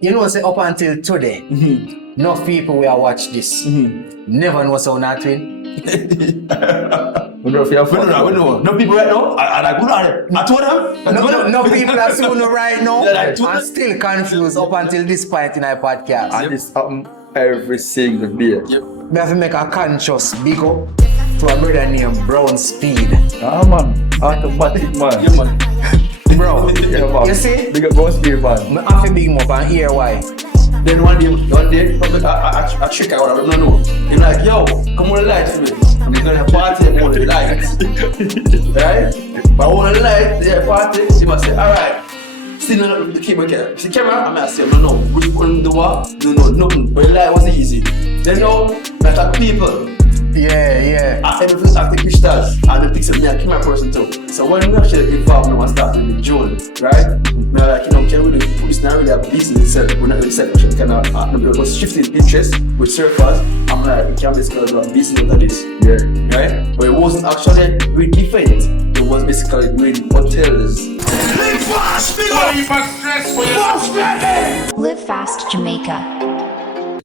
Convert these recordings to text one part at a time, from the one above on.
You know, say up until today, enough people will watch this. Never know so not twin. We know. No people right now. I told them. No people are seeing right now. I'm still confused up until this point in our podcast. And this happen every single day. We have to make a conscious big up to a brother named Brown Speed. Ah man, automatic man. Yeah, man. Bro, you see? Big up Brown Speed man. I have to big him up and hear why. Then one day, I trick out, I don't know. He's like, yo, come on the lights with me. We're gonna party on the lights. Right? But on the lights, yeah, party, he must say, alright. Still not the camera. See camera? I'm gonna say, no. We open the wall, no, nothing. But the light was easy. Then now, like people. Yeah. Everything's after crystals. And the picture me a camera person too. So when we actually involved now and started with June, right? We're like, can we really put this now really a business itself? We're not really selling, kind of because shifting interest with Surfaz. I'm like, we can basically do a business out of this. Yeah. Right? But it wasn't actually really different. It was basically really hotels. LiveFast Jamaica.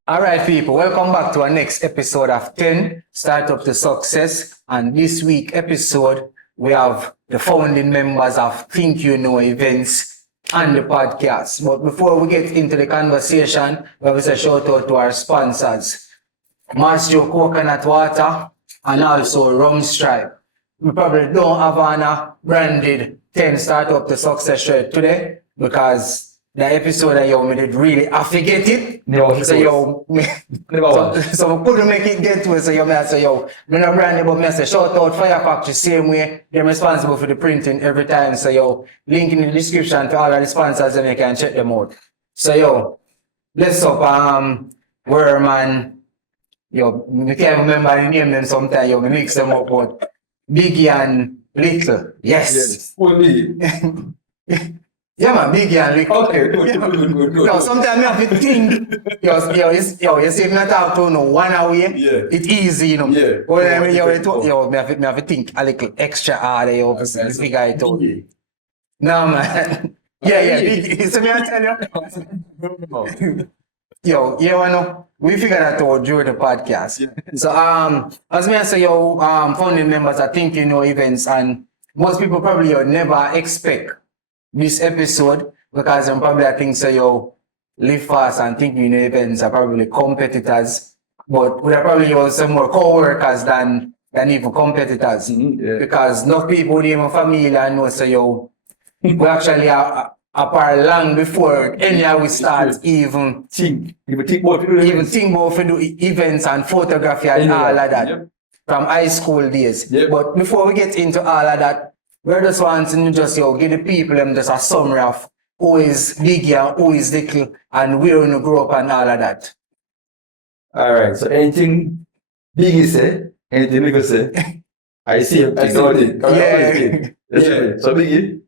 Alright people, welcome back to our next episode of 10 Startup to Success. And this week episode, we have the founding members of Think You Know events and the podcast. But before we get into the conversation, we have a shout out to our sponsors, Master Coconut Water and also Rum Stripe. We probably don't have a branded 10 Startup to Success shirt today because the episode that we did really, I forget it. No, so we couldn't make it get to it. So me say me not branded, but me say shout out FYAH the same way. They're responsible for the printing every time. So link in the description to all of the sponsors and you can check them out. So bless up Worman. We can't remember the name them sometimes. We mix them up, but Biggie and Little. Yes. Only. Yeah man, Biggie and Little. Okay, good. No, sometimes you have to think. You see, if I talk to 1 hour, it's easy, you know. Yeah. But I mean, me have to think a little extra hard, this figure it out. No man. Yeah, Biggie. So me I tell you. You know, we figured that out during the podcast. Yeah. So as me I say, founding members are Think You Know events, and most people probably never expect this episode because I'm probably think so LiveFast and Think You Know events are probably competitors, but we are probably some more co-workers than even competitors. Because no people in my family know so we actually are apart long before any we start even think about to do events and photography and all of that from high school days. But before we get into all of that, we just want to just give the people just a summary of who is Biggie and who is Little and where we grow up and all of that. Alright, so anything Biggie say, anything Little say, I see him. I know it. Yeah. So Biggie,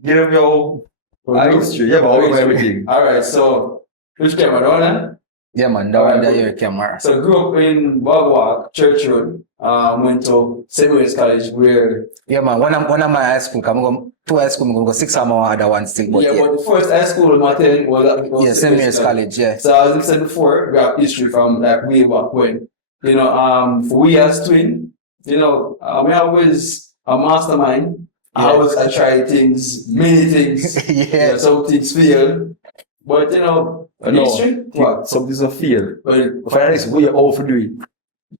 give him your history. Yeah, but everything. Alright, so which camera on? Yeah man, that one there your camera. So I grew up in Wagwa, Church Road. Went to St. Mary's College where... Yeah man, one of my high school, I'm going to high school, I'm going to go 6 of my other ones still. But the first high school I attended was St. Mary's College, yeah. So as I said before, we have history from like way back when. For we as twin, we always a mastermind. I try things, many things. Some things fail. But history, what? Some things are fail. Well, finally, we are all for doing.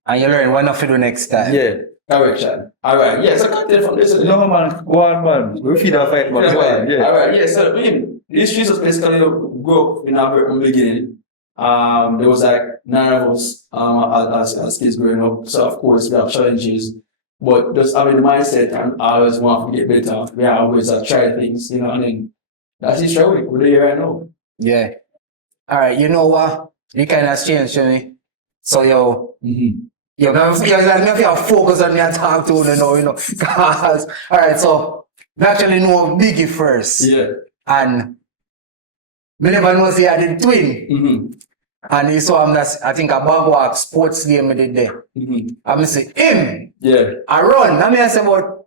And you learn what not to do next time. Yeah. Correction. Alright, yeah, so content from this. No man, go on man. We feed our fight man. Alright, yeah, so history is basically grew up in our beginning. There was like 9 of us as kids growing up. So of course we have challenges. But just having the mindset and I always want to get better. We always try things, and then that's the story. We're there right now. Yeah. Alright, you know what? You kind of changed me. So you have focus on me and talk to Cause alright, so we actually know Biggie first. Yeah. And we never know he had a twin. And he saw him I think a Bagwalk sports game we did there. And I say him. Yeah. I run. I say about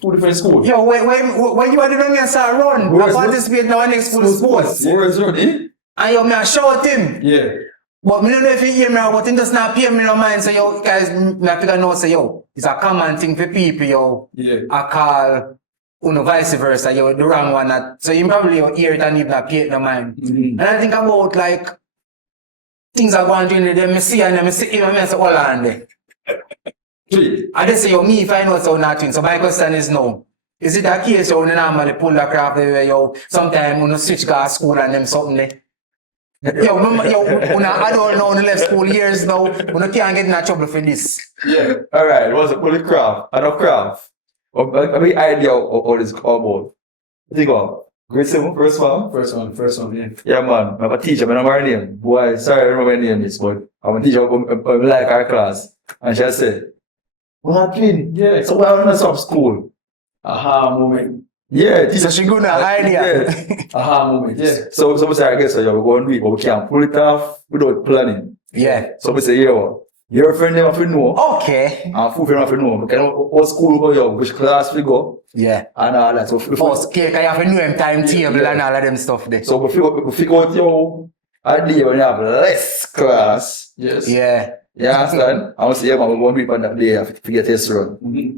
two different schools. Yo, when you are the young start run, I participate in our next school sports. Where's running? And yo, me I shout him. Yeah. But me don't know if you hear me, but him just not pay me no mind. So yo, guys, me I figure know say yo, it's a common thing for people, yo. Yeah. I call vice versa, yo, the wrong one. So you probably hear it and even not pay it no mind. And I think about like things are going to them, me see and then me see him and me say, hold on there. And they say, yo, me if I know so nothing. So my question is no. Is it a case you normally pull the craft where yo sometimes you switch go school and them something there? Yo, I don't know, left school years now. We can't get in trouble for this. Yeah. Alright, what's the only craft? I know craft. I mean idea of this about. Think of grade 7, first one? First one, yeah. Yeah man, I have a teacher, I don't know her name. Boy, sorry I don't know my name is, but I'm a teacher of like our class. And she said, what twin? Yeah. So why am I stop school? Aha moment. Yeah, So she good now, idea. Yeah. Aha moment, yeah. So we say, I guess so, yeah, we're going to do it, but we can't pull it off without planning. Yeah. So we say, yeah, well, your friend them have to know. Okay. And full friend have to know. Because what school we go, which class we go, Yeah. and all that. So First, okay, you have to know him timetable and all of them stuff there. So we figure out your idea when you have less class. Yes. Yeah. You understand? I want to say, yeah, man, we're going to do it on that day to get test run. Mm-hmm.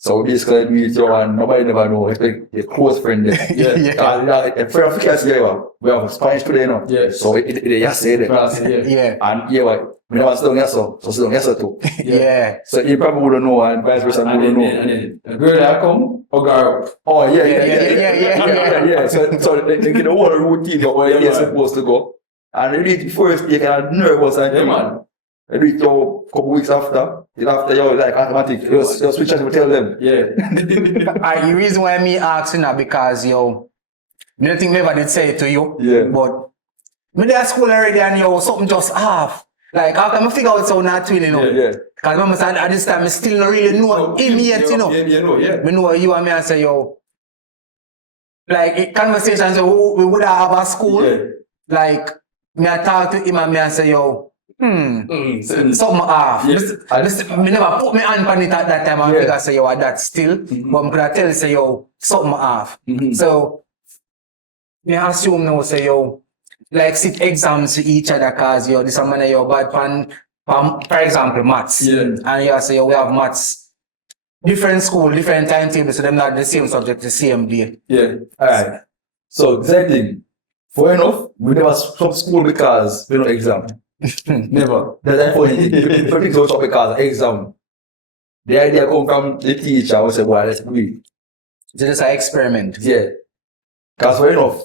So we basically meet you and nobody never know, expect a close friend there. Yeah. Yeah. A friend of the class, yeah, we have Spanish today, you know. Yeah. So it just say there. Class, yeah. Yeah. And yeah, what? We never sit down here, so sit down here too. Yeah. So you probably wouldn't know and vice versa And wouldn't know. then the girl that come, or girl. Oh yeah, Yeah. So they get the whole routine of where you're supposed to go. And they do it first, you're kind of nervous and Yeah, man. they do it a couple weeks after. Then after you're like automatic, you switch and you tell them. Yeah. The reason why me asking that because yo, I don't think maybe I did say it to you. Yeah. But me there at school already and yo, something just off. Like after I figure out so not twin, you know. Yeah. Cause remember at this time I still don't really know him yet, you know. Yeah. Me know you and me and say yo. Like conversations we would have at school. Yeah. Like me I talk to him and me and say yo, something off. Yes. Me never put my hand on it at that time and figure say yo that still. But I'm gonna tell you say yo, something off. So me assume now say yo, like sit exams to each other cause yo, this man yo bad pan for example maths. Yeah. And you say yo, we have maths. Different school, different timetable, so them not the same subject, the same day. Yeah. Alright. So exact thing. For enough, we never stop school because we no exam. Never. That's funny. People think so stop because of exam. The idea come from the teacher. I say, well, let's do it. It's just an experiment. Yeah. Because for enough,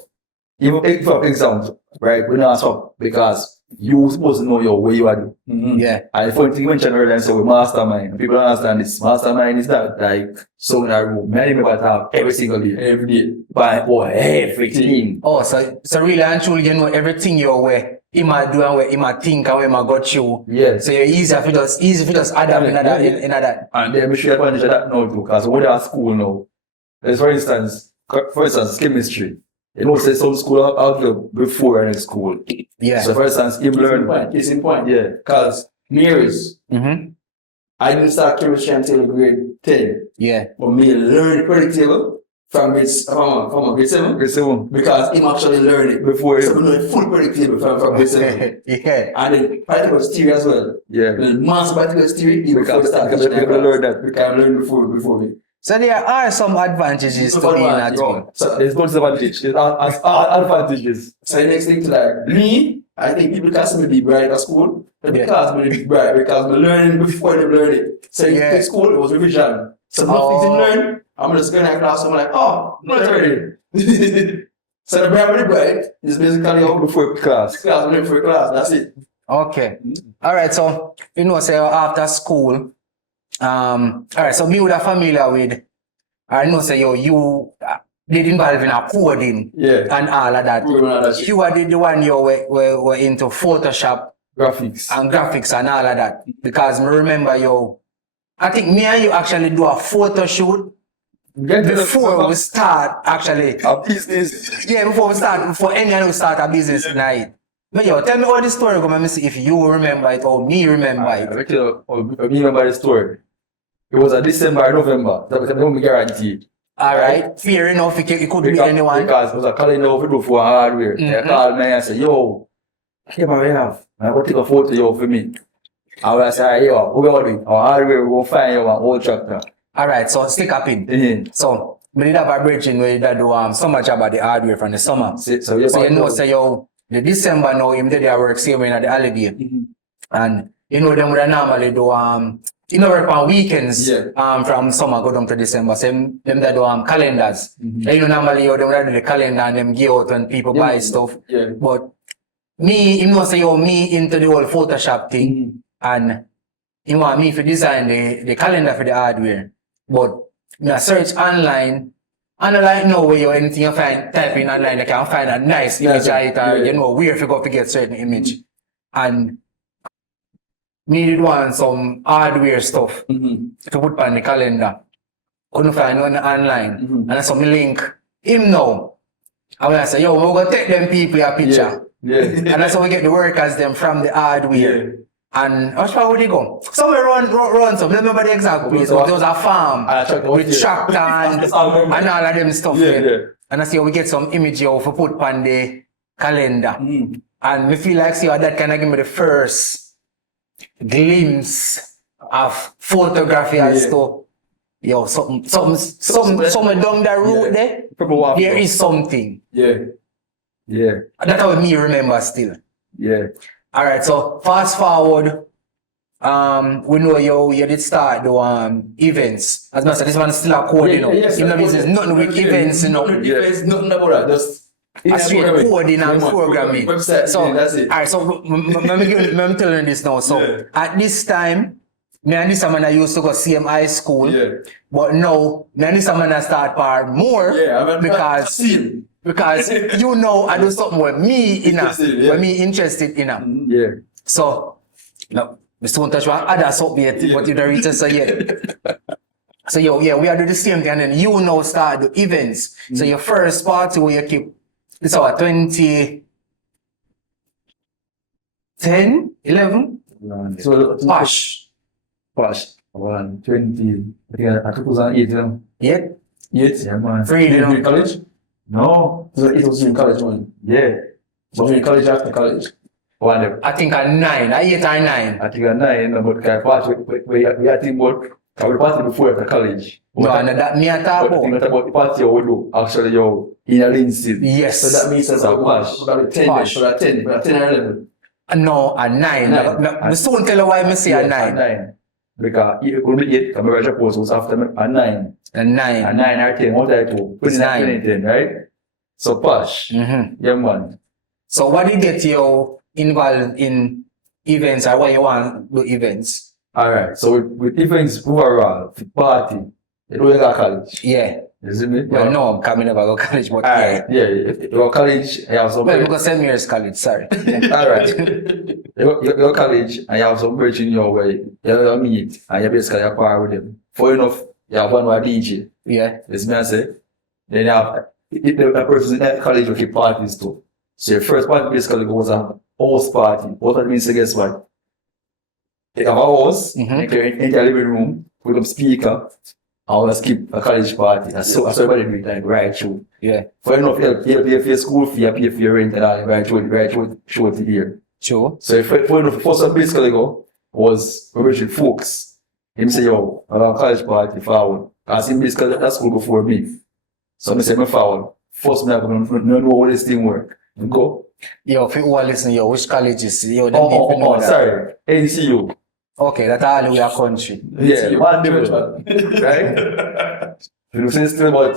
even if you have exams, right, we not stop because you supposed to know your way you are doing. Yeah. And the funny thing you mentioned earlier, so we mastermind. People don't understand this. Mastermind is not like so in a room. Many people have every single day. Every day. But for everything. Oh, so really and truly you know everything your way. He might do and where he might think and where he might got you. Yeah. So you're easy if you just adapt in that. And then we should advantage of that now too, because when they're at school now, there's for instance, chemistry. You know, say some school out there before any school. Yeah. So for instance, him learn. Case in point. Yeah. Because mirrors, Mm-hmm. I didn't start chemistry until grade 10. Yeah. But me learn the periodic table from grade 7. Grade 7. Because him actually learned it Before so we know the full periodic table from grade 7. Yeah. And then particle theory as well. Yeah. The mass particle theory, even before we start Because teaching they learn that. we can learn before me. So there are some advantages to being at school. So, There's no disadvantage. There's advantages. so the next thing to like me, I think people can see me be bright at school. But because me be bright, because me learning before they learn it. So in school it was revision. So nothing to learn. I'm just going to class. I'm like, oh, not already. So the bright is basically how Before class. class, I'm for class. That's it. Okay. All right. So you know, say after school, all right. So me would have familiar with. I know, say you did involve in a coding Yeah. and all of that. You were the one you were into Photoshop Graphics. and graphics and all of that. Because me remember I think me and you actually do a photo shoot before we start actually. A business. Yeah, before anyone will start a business night. But tell me all the story, come and see if you remember it or me remember it. I remember the story. It was a December, November. That was the guarantee. Alright, fair enough, it could be anyone. Because it was a calendar we do for hardware. They called me and said, yo, FYAH, I go take a photo yo for me. I was like, yo, we go do our hardware, we go find you an old tractor. Alright, so stick up in. So, we did have a bridging where that do so much about the hardware from the summer. So you know, say yo, the December now, him did their work saving at the holiday. And you know, them would normally do you know, work on weekends from summer go down to December. So them that do calendars. And you know, normally you them would do the calendar and them give out when people buy stuff. But me, you know, say yo, me into the whole Photoshop thing, and you want me to design the calendar for the hardware. But I search online, and I like know where you anything you find, type in online, you can find a nice image or you know where you go to get certain image. And needed one some hardware stuff to put on the calendar. Couldn't find one online. And so me link him now. And when I say, yo, we're gonna take them people a picture. And that's how we get the workers them from the hardware. And how far would they go? Somewhere run some. I remember the exact place. There was a farm with tractor and all of them stuff there. And I see how we get some image here for put on the calendar. And we feel like see how that kind of give me the first glimpse of photography and stuff. Yo, something down the road there. There is something. That's how me remember still. Alright, so fast forward. We know you did start the events. As I said, this one is still a code, you know. Even though this is nothing with events, you know. Nothing about that. Just a straight coding and programming. Website, so, that's it. Alright, so I'm telling you this now. So at this time, me and this man I used to go same high school. But now, me and this man I start par more because you know I do something with me with me interested in. So no, we don't touch one other something but you don't reach us yet. So we are doing the same thing and then you now start the events. So your first party where you keep it's our 2010, 11? So Pash. 20, I think 2008. Yeah, man. Free, you know. College? No. So it was in college, man. But in college after college. Whatever. I think a 9, 8 or 9. I think a 9, but I party we had think about we party before after college. No, and that me at But the thing about the party we do actually you in a Lindsay. Yes. So that means that's a pash. About 10, Pash. about 10 or 11. No, a 9. The soon tell you why I say a 9. 9. Because it could be 8, because my post was after a 9. A 9. A 9 or 10, what I do? It's 9. 10, right? So Pash. Yeah, man. So what did get you involved in events or why you want to do events? Alright, so with events overall, for party, you know you got college. Yeah. You see me? Well, no, I'm coming never go college, but Alright, if you go college, you have some. Well, because 7 years college, sorry. Alright. You go college and you have some bridge in your way, you meet and you basically have power with them. For enough, you have one more DJ. Yeah. This man say. Then you have the person in college will keep parties too. So your first party basically goes a house party. What that means, guess what? They have a house, in the living room, with a speaker, I want to skip a college party. That's so everybody do it like right through. Yeah. For enough, you pay for your school fee, you pay for your rent and all, right through, show it here. Sure. So for enough, the first one basically go was Richard Fuchs. Him say, yo, I have a college party forward. Because him basically at school before me. So I say, me forward. First, I don't know how this thing work. You go. Yo, if you all listen, yo, which colleges? Yo, them people know that. Sorry. NCU. Okay, that's all we are country. Yeah, one different, right? You know, since still about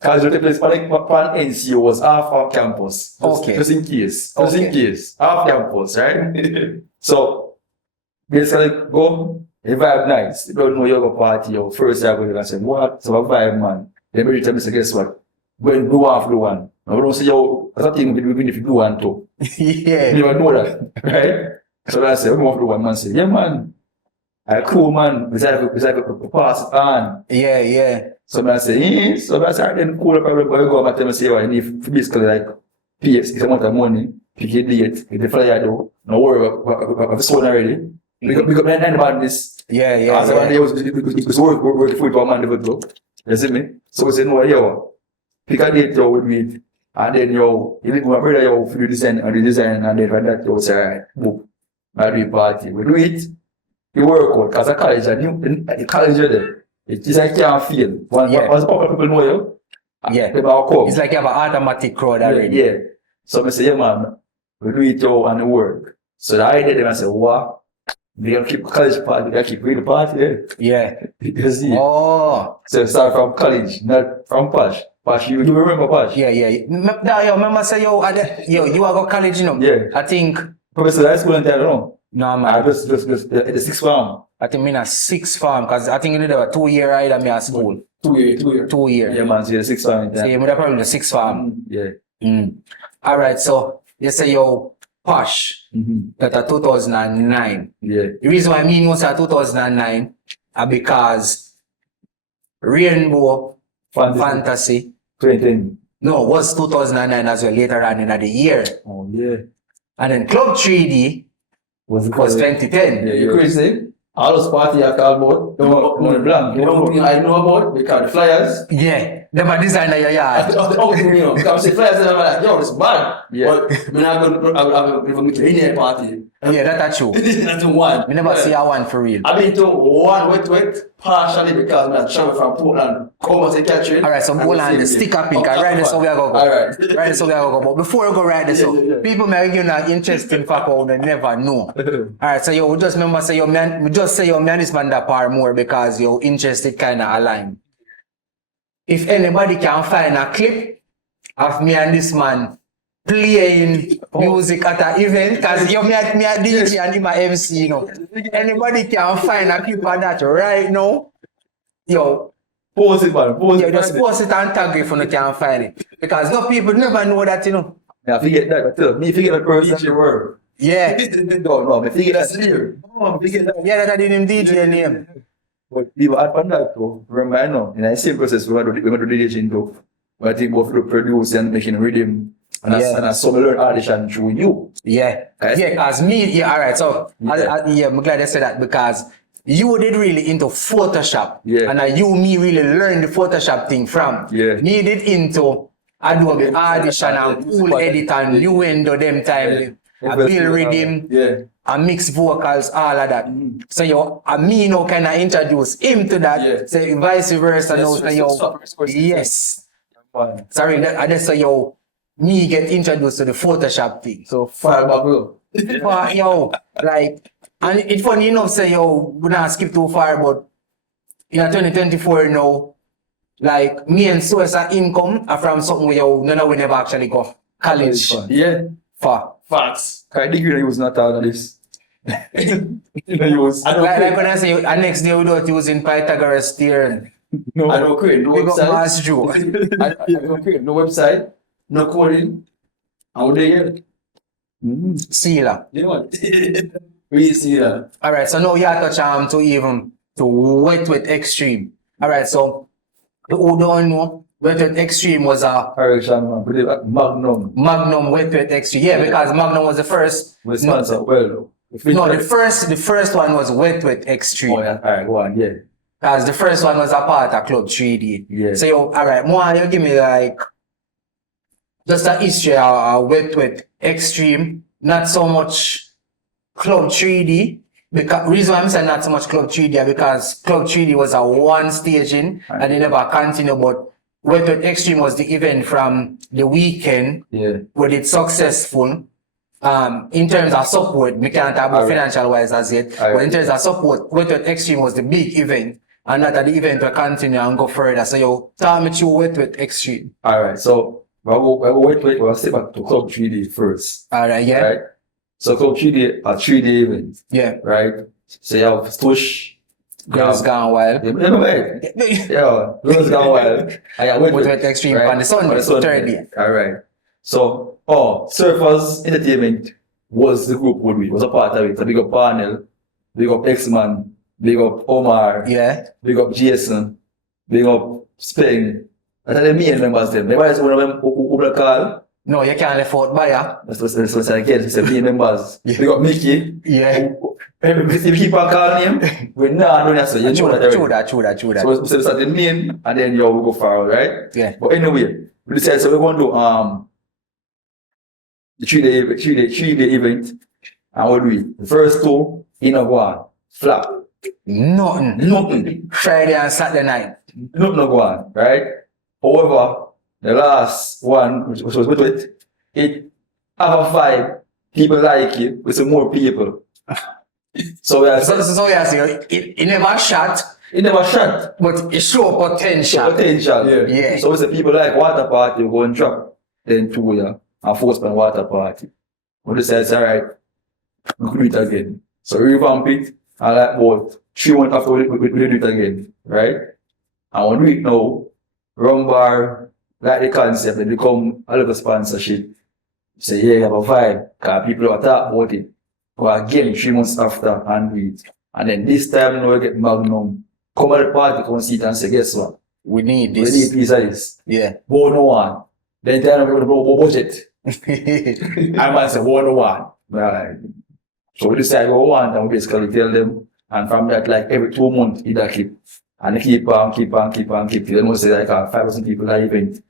college take place for NCU was half our campus. Okay. Just in case. Half campus, right? So basically go, a vibe nice. You don't know you're going to party, your first year going to say, what? So a vibe, man. Then you tell me, so guess what? When do one for the one. I don't say, yo, that's a thing even if you do one too. Yeah. You don't know that, right? So I say, we move to one man say, yeah man, cool man, we like to pass it on. Yeah. So I say, so I say, then cool problem, but we go back to me say, well, if basically like PS, it's a amount of money, pick a date, get the flyer though, no worry about the phone already, Big up man about this. Yeah, yeah. As one day was working for it one man develop. You see me? So we said, no, yo, pick a date yo with me. And then yo, you need my brother yo for the design and then for that yo say, alright, book. I do a party. We do it. You work out. Cause a college and the college there. It's just like you can't feel. Once a couple people know you. Yeah. People come. It's like you have an automatic crowd already. Yeah. So I say, yeah man, we do it yo and it work. So the idea then I say, wow, they gonna keep college party, they keep real party there. Yeah. You see? Oh. So start from college, not from Pash. Pash, you remember Pash? Yeah, yeah. Yo, remember say you are go college, you know? Yeah. I think. Professor high school and I don't know. No man. Just the sixth form. I think I'm in a sixth form because I think you know there were 2 year either me at school. 2 years. 2 years. Yeah man, so the sixth form. So you're probably the sixth form. Yeah. Alright, so you say yo Posh that are 2009. Yeah. The reason why I mean was at 2009 are because Rainbow Fantasy 2010. no was 2009 as well later on in the year. Oh yeah. And then Club 3D was 2010. Yeah, you crazy? All those party I talk about, no blank. You know what I know about? Because the flyers. Yeah, them are designer your yard. Because the flyers, I'm like, yo, it's bad. Yeah. But I'm not going to any party. Yeah, that's true. That's one. We never see a one for real. I've been to one wet, partially because I'm traveling from Portland. Come and catch it. Alright, so hold on, the sticker pink. I write this so we are going to go. Alright. Right, so we are going to go. But before we go write this up, Yeah. people may give you an interesting fact out they never know. Alright, so yo, we just remember say yo man, we just say yo man this man that par more because your interested kind of align. If anybody can find a clip of me and this man playing music at an event, because you me a DJ and him a MC, you know. Anybody can find a clip of that right now, yo, Pose it man, pose yeah, it. just post it and tag if you can't find it. Because no people never know that, you know. Yeah, forget that. Tell me, forget that person you were. Yeah. No, me forget that here. No, forget that. Yeah, that didn't DJ name. But people add on that too. Remember, I know, in the same process, we're going to do DJing too. But I think both the produce and making rhythm. And I saw me learn audition through you. Yeah. Okay. Yeah, because me, yeah, alright. So, Yeah. I'm glad I said that because you did really into Photoshop. Yeah. And me really learned the Photoshop thing from. Yeah. Me did into Adobe Audition and Cool Edit and New Window them time. I build rhythm. Yeah. And mix vocals, all of that. So me now kind of introduce him to that. Yeah. Say vice versa now. Yes, So yes. Fine. Sorry, and then so me get introduced to the Photoshop thing. So fire back up. But like, and it's funny enough say we not skip too far, but in 2024 now, like me and source of income are from something where we never actually go college Yeah. for. Facts. I degree was not all of this. You was. Like when I say next day without using Pythagoras theorem. No. I don't create no We got Mass website. Joe. I don't create no website, no coding. How they get? Sealer. You know what? We see that. Alright, so now you have to wet extreme. Alright, so who don't know, wet extreme was a Correction, man. Put it at Magnum. Magnum wet extreme. Yeah, because Magnum was the first. We sponsor well. No, the first one was wet extreme. Oh, yeah. Alright, go on. Yeah. Because the first one was a part of Club 3D. Yeah. So alright, more you give me like just a history of wet extreme, not so much Club 3D. Because reason why I'm saying not so much Club 3D is because Club 3D was a one staging and they never continued, but Wet Extreme was the event from the weekend Yeah. where it's successful. In terms of support, we can't talk about financial wise as yet, but in terms of support, Wet Extreme was the big event and not that the event will continue and go further. So tell me through Wet Extreme. Alright, so we'll step back to Club 3D first. Alright, yeah? Right? So Club 3D, a 3-day event. Yeah. Right? So you have Stush. Girls Gone Wild. Yeah, Girls Gone Wild. I got Wet Extreme on the Sunday, third day. Alright. So, Surfaz Entertainment was the group would we was a part of it. So big up Panel, big up X-Man, big up Omar, Yeah. big up Jason, big up Speng. That's the main members them. Everybody is one of them who will call No, you can't left out buyer. That's what I get. It's a team members. Yeah. We got Mickey. Yeah. If people call him, we know that. So you know that. True that. So we start the name and then you go forward, right? Yeah. But anyway, we decided so we're going to do the three-day event, and what do we? The first two in a one flat. Nothing. Friday and Saturday night. Nothing go on, right? However, the last one, which was with it have a vibe. People like it with some more people. So we are So yeah, so it never shot, it never shot. but it show potential. Potential. Yeah. So we say people like water party, we go and drop then two yeah, and force by water party. We decide, alright, we could do it again. So we revamp it and like about 3 months after we do it again, right? And when we do it now, Rumbar, like the concept, they become a little sponsorship. Say, yeah, you have a vibe, because people are talking about it. But again, 3 months after, and do it. And then this time, now we get Magnum. Come at the party, come see it and say, guess what? We need We this. need these eyes. Yeah. Go no one. Then tell them about budget. I might say, go no one. Right. So we decide go one, and we basically tell them. And from that, like every 2 months, either keep. And they keep on. Then we say like 5,000 people at event.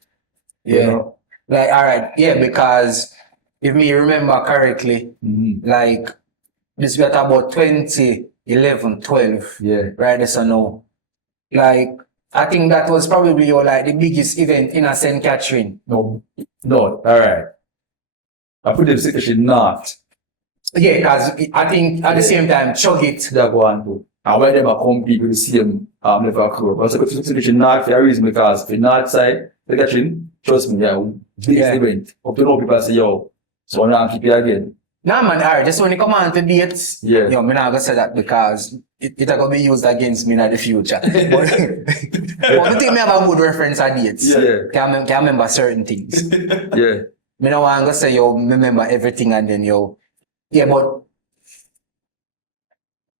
Yeah. You know? Like, all right. Yeah, because if me remember correctly, like this was about 2011, 12. Yeah. Right, so now, like, I think that was probably your like the biggest event in a St. Catherine. No, alright. I put the situation not. Yeah, because I think at the same time, chug it. That go on to. And when them come people the same level crew. But the situation not for a reason because the north side, the Catherine, trust me, yeah, big event. Up to now people say, yo, so now keep it again. Nah man, alright, just when you come on to dates, Yeah. yo, me not gonna say that because it's gonna be used against me in the future. But I think me have a good reference at dates. Yeah. Can remember certain things. Yeah. Me no want to say yo, me remember everything and then yo. Yeah, but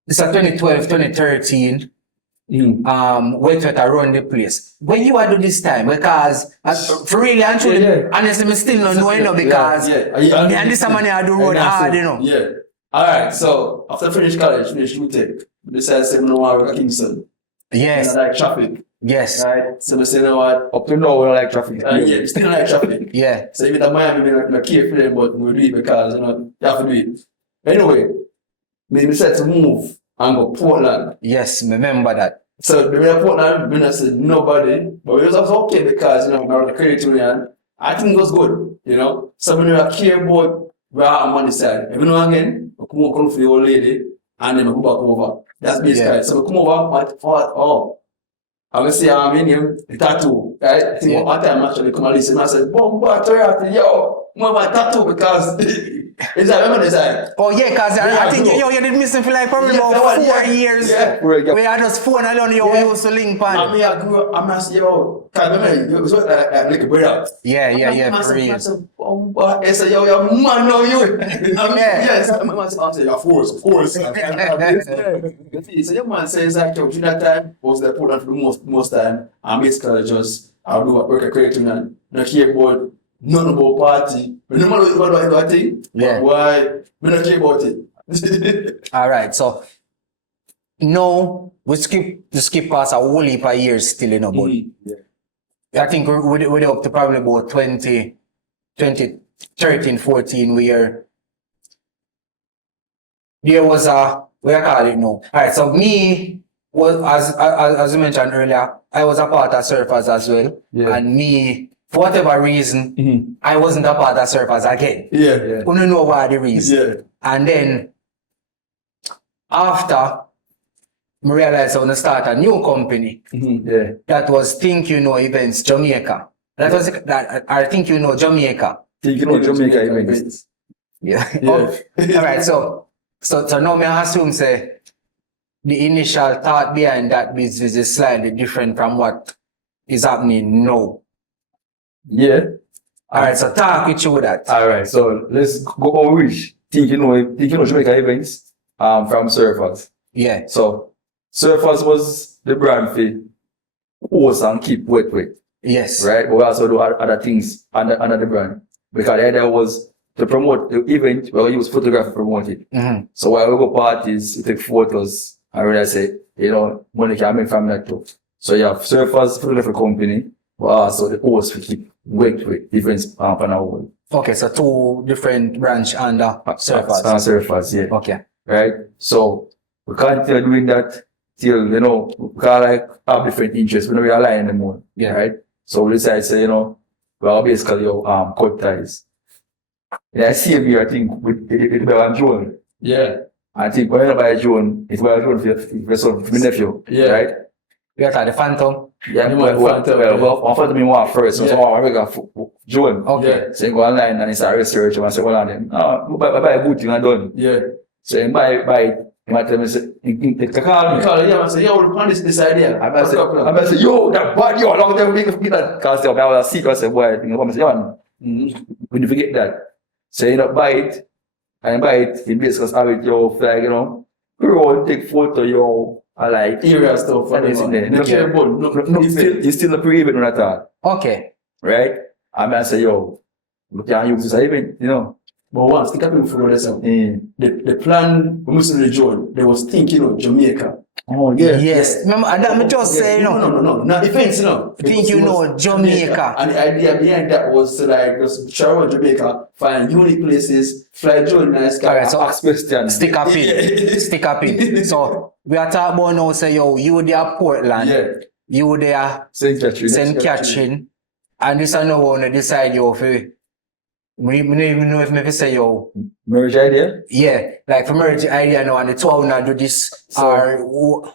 it's a 2012, 2013. Wait to run the place. When you are do this time, because for really and truly, honestly, me still not know, you know, because and this money I do road hard, you know. Yeah. Alright, so after finish college, finish UTech, we decided to say we don't want to work at Kingston. Yes. And I like traffic. Yes. Right? So we say, you know what? Up to now we don't like traffic. Yeah, we still don't like traffic. Yeah. So even at Miami, we don't care for them, but we do it because, you know, you have to do it. Anyway, we decided to move and go Portland. Yes, remember that. So when I Portland, when I said nobody, but it was also okay because, you know, I was a credit union. I think it was good, you know. So when I care about where I'm on the side, every now and again, I come for the old lady and then I go back over. That's basically it. So I come over, I thought, oh, I'm going to say I'm in him, the tattoo, right? I think one time actually come and listen, I said, boom, yo, my tattoo because it's like, remember this time? Oh yeah, because I think you did missing for like probably about 4 years. Yeah. We had just phone alone, we used to link pan. I mean, I grew up, I'm not saying, yo, because remember, it was like a brother. Yeah, for real. I said, I said, yo, man, no, you. Yes, I'm saying, of course. So your man says, like, yo, during that time, was the Portland for the most time, and basically just, I'll do work at credit union, not care about, none about party. But no matter what do I think, why, we don't care about it. All right, so no, we skip past a whole heap of years still, you know, but I think we're up to probably about 2013, 14, where there was we call it now. All right, so me was as you mentioned earlier, I was a part of Surfaz as well, and me, for whatever reason, I wasn't a part of Surfaz again. Yeah. We don't know why the reason. Yeah. And then after I realized I want to start a new company that was Think You Know Events Jamaica. That was that I think you know Jamaica. Think You Know Jamaica events. Yeah. All right. So now me assume say the initial thought behind that business is slightly different from what is happening now. Yeah. All right. So talk with you that. All right. So let's go over which Think You Know Jamaica events from Surfaz. Yeah. So Surfaz was the brand for hose and keep wet. Yes. Right? But we also do other things under the brand. Because the idea was to promote the event, we'll use photography to promote it. Mhm. So while we go parties, we take photos, and when I say, you know, money can make from that too. So you have Surfaz photography company, but also the host we keep work with events on our own. Okay, so 2 different branch under Surfaz. Surfaz, yeah. Okay. Right? So we continue doing that till, you know, we can like have different interests. We don't really align anymore. Yeah. Right? So we decided to say, you know, well, basically cut ties. And I see here, I think, with June. Yeah. I think when I buy June, it's where I June for my nephew. Yeah. Right? You got the Phantom. Yeah, You want Phantom, yeah. well, Phantom in one first. So Yeah. I got June. Okay. Yeah. So I go online and I start research and I say, well, on them. Buy a good thing and done. Yeah. So I buy it. You might tell me, say, you call me. Because yeah, I say, yo, we'll this idea. I might say, yo, that bad, yo, long time we get that. Because I was sick, I said, boy, I think I'm say, yo, when you forget that. So you know, buy it, and buy it, in basically have it, yo, flag, you know, we all take photo, yo, I like, Area stuff. and it's in there. No care about, no, You still not pre-event at all, Okay. right? I might say, yo, we can use this event, you know. But once, think of it for yourself. Mm. The plan, when we was in the joint, they was thinking of Jamaica. Oh, yeah. Yes. Remember, that me just say, you know, No. Not events, you know. Think you know Jamaica. And the idea behind that was to like just travel Jamaica, find unique places, fly during nice guy. Alright, so Ask question. stick up in. Stick up in. So, we are talking about now, say, yo, you there Portland, Yeah. you there St. Catherine. St. Catherine, and this I know when they decide, yo, for, we don't even know if maybe say, yo, Merge idea? yeah, like for merge idea now, and the 12 now do this, or,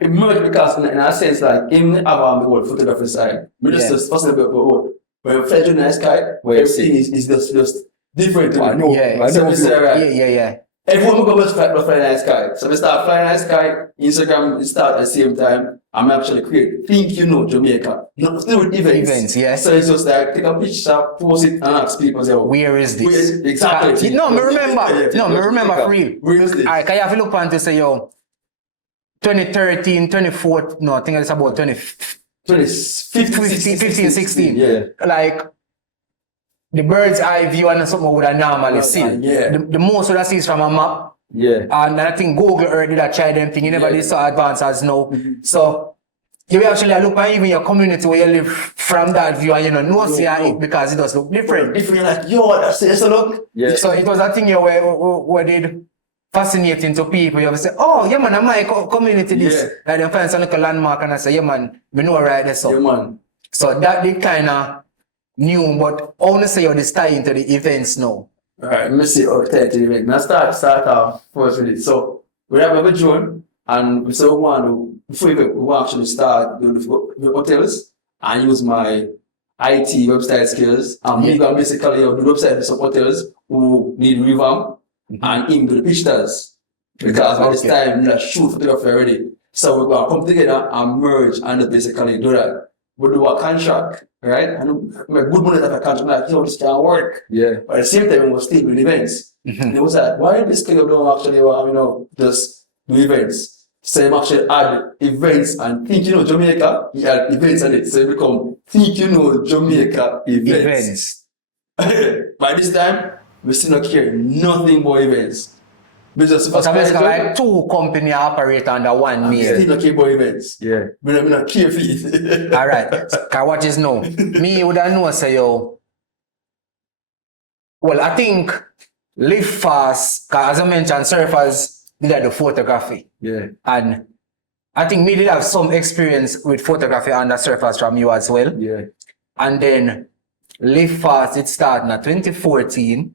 It merged because in a sense like in the whole photography side, we just Yeah. first of all, when you fly during nice sky, Where you everything is just different. I know. Yeah. I So know. we say, right, yeah. everyone will go best fly nice sky. So we start flying nice sky, Instagram it start at the same time. I'm actually create think you know Jamaica. Not still with events. Events, yeah. So it's just like take a picture, post it and ask people say, Where is this? Exactly. No, me remember. No, me remember for real. Where is this? Alright, can you have a look on to say, yo, 2013, 2014, no, I think it's about 2015, 16. Yeah. Like, the bird's eye view and something we would have normally see. Yeah. The most would have seen is from a map. Yeah. And I think Google Earth did that try them thing. You never did so advanced as now. So, you will actually look at even your community where you live from that view and you know see it because it does look different. If you're like, yo, that's a look. Yeah. So it was a thing here where did fascinating to people. You have to say, oh, yeah man, I'm my community this. Yeah. Like they find some little landmark and I say, yeah man, we know right there. So, Yeah, man. so that they kind of new, but I want to say you're this tie into the events now. Alright, let me see how to the event. Now start off first with it. So we have a June and we say we want to before we want actually start doing the hotels and use my IT website skills and we can basically do the website for some hotels who need revamp and in do the pictures. Because by this time we shoot photography already. So we're gonna come together and merge and basically do that. We do a contract, right? And make good money that I contract, like, yo, this can't work. Yeah. But at the same time, we was still doing events. And it was like, why this kind of don't actually, just do events? So I'm actually add events and think you know Jamaica, he add events on it. So it become think you know Jamaica events. By this time, we still not care nothing about events. We just So basically like 2 companies operate under one we name. still not care about events. Yeah. We not care for it. Alright, cause what is now? Me would have know say yo. Well, I think LiveFast, cause as I mentioned, Surfaz did like the photography. Yeah. And I think me did have some experience with photography under Surfaz from you as well. Yeah. And then LiveFast, it started in 2014.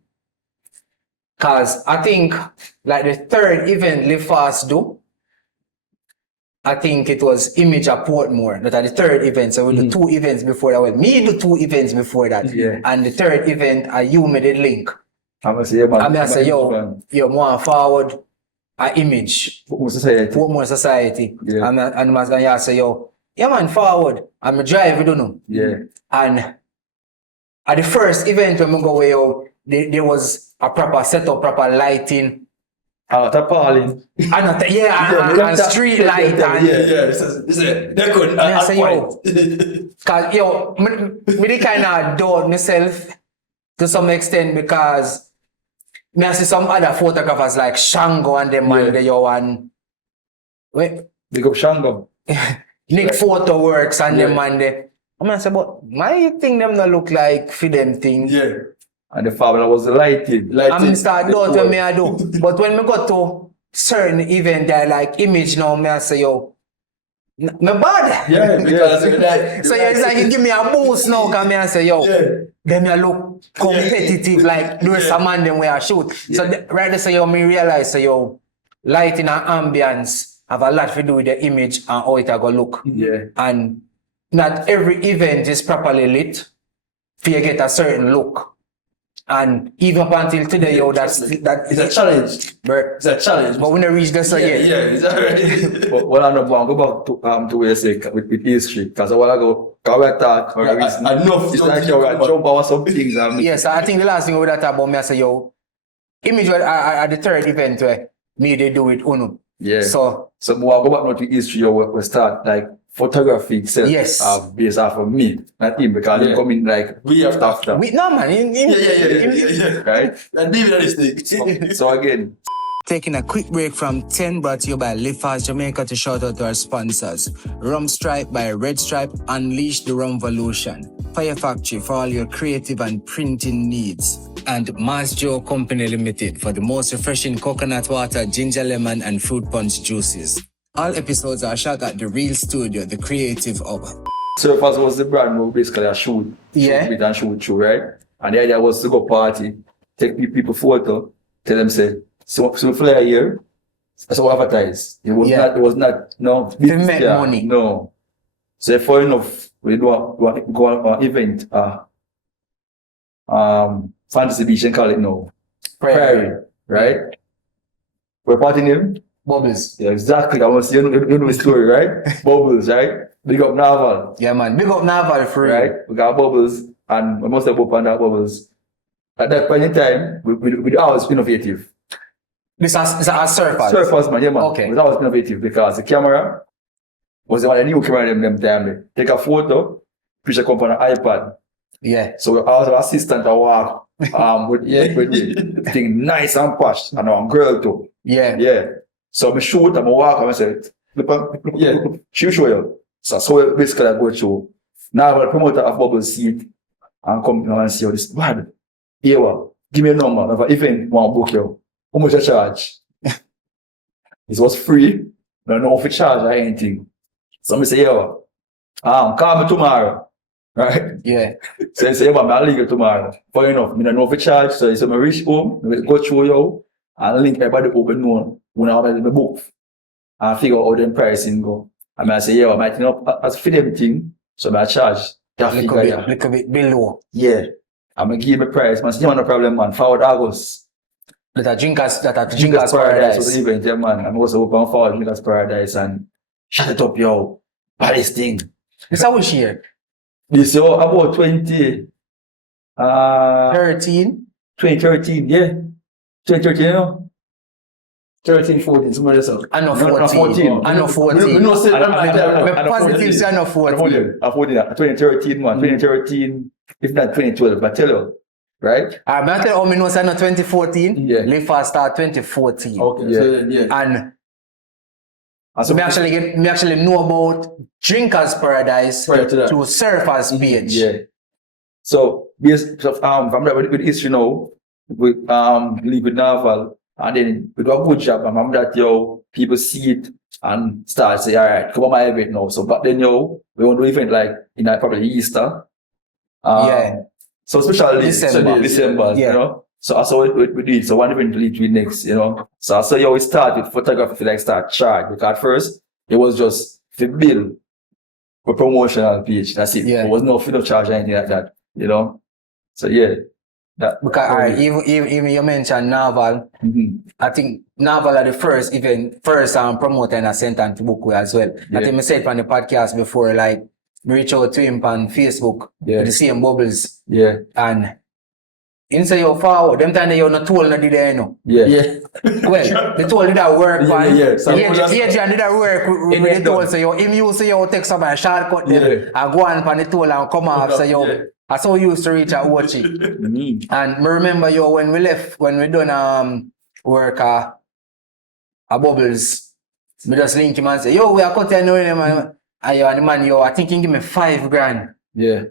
Cause I think like the 3rd event LiveFast do, I think it was Image at Portmore. That are the 3rd event. So we do 2 events before that. Well, me do 2 events before that. Yeah. And the 3rd event, you made a link. I'm gonna say, yeah, man. I'm gonna say, yo, more forward a image. What society? Portmore Society. Yeah. And I'm gonna say, yo, yeah man, forward. I'm a drive, you don't know. Yeah. And at the first event when we go away, there was a proper setup, proper lighting. Tapalin. And street light. And This is it. They couldn't. I say, yo, cause yo, me the kind of doubt myself to some extent because me I see some other photographers like Shango and them man, they and wait, Big up Shango. Nick Photo Works and them Yeah. man they. I'm gonna say, but my thing them not look like for them thing. Yeah. And the formula was the lighting. I'm start do what me I do. But when me go to certain event that like image now, me I say, yo, me bad. Yeah, because So it's like you give me a boost now, cause me I say, yo, Yeah. then you look competitive like the rest of man them where I shoot. So right there, so yo, me realize, so yo, lighting and ambience have a lot to do with the image and how it a go look. Yeah. And not every event is properly lit for you get a certain look. And even up until today, yo, It's a challenge. But It's a challenge. when we reach this again, It's alright. But what I know, go back to where you say with history, because a while ago, can we talk? Enough. It's like you jump over some things. yes, I think the last thing we that about me, I say, yo, image at the third event where me they do it Uno. Yeah. So we'll go back now to history, we start like photography itself. Yes. Based off of me, not him, because he come in like We have after. we no man, Yeah. Right? And leave it at this thing. So again, Taking a quick break from 10 brought to you by LiveFast Jamaica to shout out to our sponsors. Rum Stripe by Red Stripe, unleash the Rumvolution. FYAH Factory for all your creative and printing needs. And JOE Company Ltd for the most refreshing coconut water, ginger lemon and fruit punch juices. All episodes are shot at the Real Studio, the creative hub. Surfaz was the brand we basically shoot with and shoot through, right? And the idea was to go party, take people photo, tell them say, so flyer here, that's how we advertise. It was not, no. To make money. No. So for enough, we go on event, Fantasy Beach and call it now. Prairie, right? We're partying him. Bubbles. Yeah, exactly. I want to see you know the story, right? Bubbles, right? Big up Naval. Yeah man, big up Naval for real. Right? We got Bubbles, and we must have opened that Bubbles. At that point in time, we always innovative. This is a Surfaz. Surfaz, man, yeah, man. Okay. We was always innovative because the camera was the one, the new camera in them time. Take a photo, picture come on an iPad. Yeah. So we always have an assistant to walk with thing nice and posh, and I'm girl too. Yeah. Yeah. So I shoot and I walk and I say, show you. So basically I go through. Now the promoter of Bubbles see it and come and see this bad. Here, give me a number. If I even want to book you, how much I charge? It was free. I don't know if I charge or anything. So I say, yo, call me tomorrow. Right? Yeah. So I say, yeah, I'll leave you tomorrow. Fair enough. I don't know if I charge. So I reach home, I go through you, and link everybody open one. When I have the book, and figure out how the pricing go. And I say, yeah, I might not as fit everything, so I charge that figure. Little bit below. Yeah. I'm gonna give me price, man. So no problem, man. Forward August. That a drinkers was paradise. the event, yeah, man. I'm also open for Drinkers Paradise and shut it up, yo. Baddest thing. This how we share. This yo about 2013, yeah. 2013, you know? 13, 14, somebody else. I know No, 14. I know 14. We know say I I'm know positive say I know 14. I'm 2013, man. 2013, if not 2012, but tell you, right? I'm not telling you, I know say I know 2014. Yeah. LiveFast start 2014. Okay, Yeah. so then, yeah. And so me actually know about Drinkers Paradise Prior to that. through Surfaz page. Yeah. So from that with history now, we live with Naval, and then we do a good job. And from that, yo, people see it and start say, all right, come on my event now. So back then, yo, we want to do event like in probably Easter. Yeah. So especially Yeah. December, you know. So I saw we do it. So one event lead to the next, you know. So I saw you always start with photography, like start charge. Because at first it was just the bill for promotional page. That's it. Yeah. There was no fee charge or anything like that, you know. So yeah. That Because alright, even you mentioned Naval, I think Naval are the first promoter and a sent to book with as well. Yeah. I think I said on the podcast before, like reach out to him on Facebook Yeah. with the same bubbles Yeah. and inside your forward, them time you're not told not did there, you know. Yeah. Yeah. Well, they told you that work, Yeah, man. yeah. Some Yeah, people Adrian did that work with the tool, so you him use your take some shortcut them and go on the tool and come off, so you Yeah. That's how we used to reach at Ochi. And I remember yo when we left, when we done work at Bubbles, we just link him and say, yo, we are cutting man. And the man, yo, I think he give me $5,000. Yeah.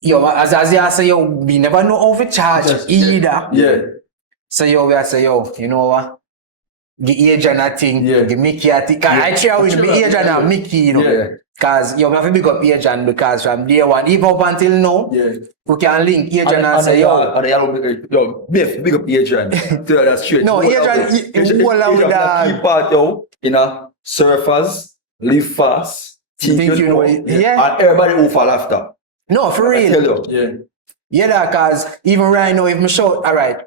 Yo, as you say, yo, we never know how to charge either. Yeah. So yo, we say, yo, you know what? The agent a thing, the Mickey a thing. I try with the agent and Mickey, you know. Yeah. Cause you have to big up agent because from day one, even up until now, we can link agent and say, yo, big up agent. Tell that straight. No, agent, he wall out with that. Key part yo, in a Surfaz, LiveFast, Think you know, yeah. and everybody who fall after. No, for I tell real. you. Yeah, cause even right now, if me shout, alright.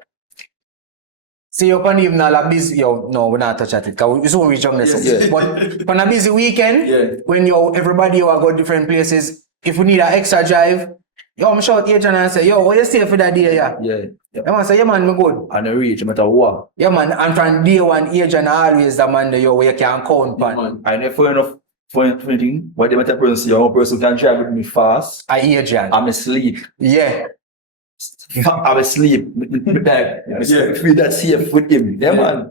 See, you can even a busy, yo, no, we're not touch at it, because we soon reach on this. But on a busy weekend, when yo, everybody you are go different places, if we need an extra drive, yo, I'm shout agent and say, yo, what you stay for that day, yeah? Yeah, man, say, yeah, man, me good. And I reach, no matter what. Yeah, man, and from day one, agent always the man that yo, where you can count on. I never enough for anything, what the matter person, your own person can drive with me fast. I agent. I'm asleep. Yeah. I'm asleep. Feel that safe with him. Yeah, man.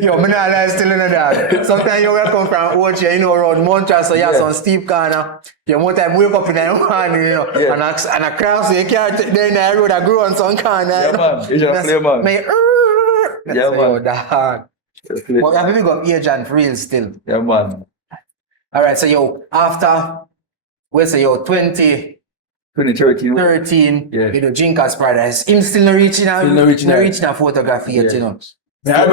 Yo, I'm not still in that. Sometimes you will come from Ochi, you know, around Manchester, you have some steep corner. You more time wake up in the morning, you know, and a cross, so you can't take then the road that grow on some corner. Yeah, man. It's just clear, man. Yeah, man. But you have to pick up agent for real still. Yeah, man. Alright, so yo, after, we say yo, 2013, Yeah. you know, Jinkers Paradise. Him still not reaching a photography yet, you know. Yeah,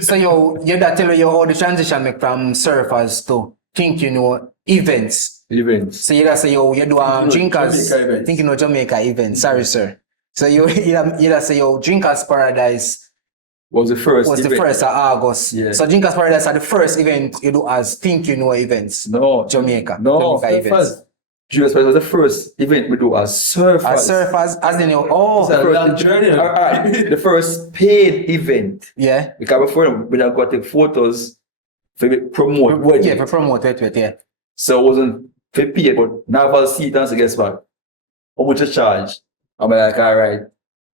So yo, you that tell you how the transition make from Surfaz to think you know events. Events. So you that say yo, you do Jinkers, think you know Jamaica events. Sorry, sir. So you that say yo, Jinkers Paradise Was the first of August. Yeah. So Jinkers Paradise are the first event you do as think you know events. No. Jamaica. No. Jamaica events. Jinkers Paradise was the first event we do as Surfaz. As Surfaz, as in your the first paid event. Yeah. Because before we don't got take photos for promote. Yeah, for promote it, yeah. So it wasn't for paid, but now if I see it, so guess what? How much to charge? I'm like, alright,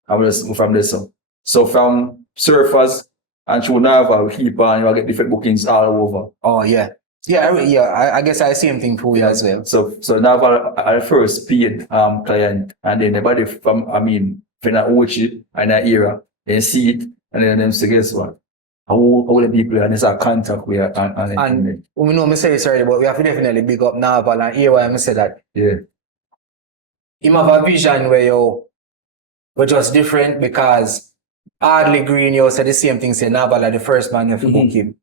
I'm just go from this. So from Surfaz and through Nava, we keep on, you get different bookings all over. Oh yeah. Yeah, I guess I see same thing for you as well. So Nava are the first paid client, and then everybody from Ochi and that era, they see it, and then them say, guess what? All the people and it's a contact we are and we know me say this already, but we have to definitely big up Naval and hear why I say that. Yeah. Him have a vision where we're just different because Hardly Green you said the same thing, say Naval are the first man you have to book him.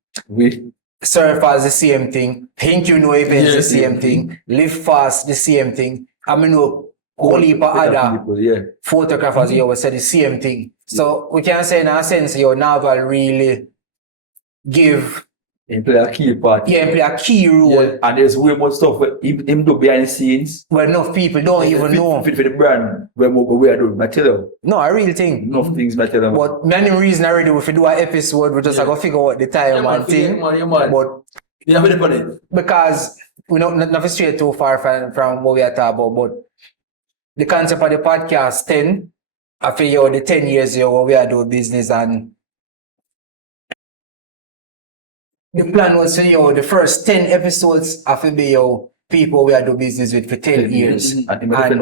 Surfaz the same thing, Think You Know Events the same thing, LiveFast the same thing. I mean whole heap of other photographers you always say the same thing. So we can say in a sense Naval really give He play a key part. Yeah, he play a key role. Yeah. And there's way more stuff where him do behind the scenes. Well, enough people don't even know. Fit for the brand where we are doing. I tell you. No, I really think. Enough things, I tell you. But many reasons already, if we do an episode, we just go figure out the time and thing. But yeah, very funny. Because we not straight too far from what we are talking about, but the concept of the podcast 10, I feel the 10 years what we are doing business, and the plan was for the first 10 episodes of people we are doing business with for 10 years. And him definitely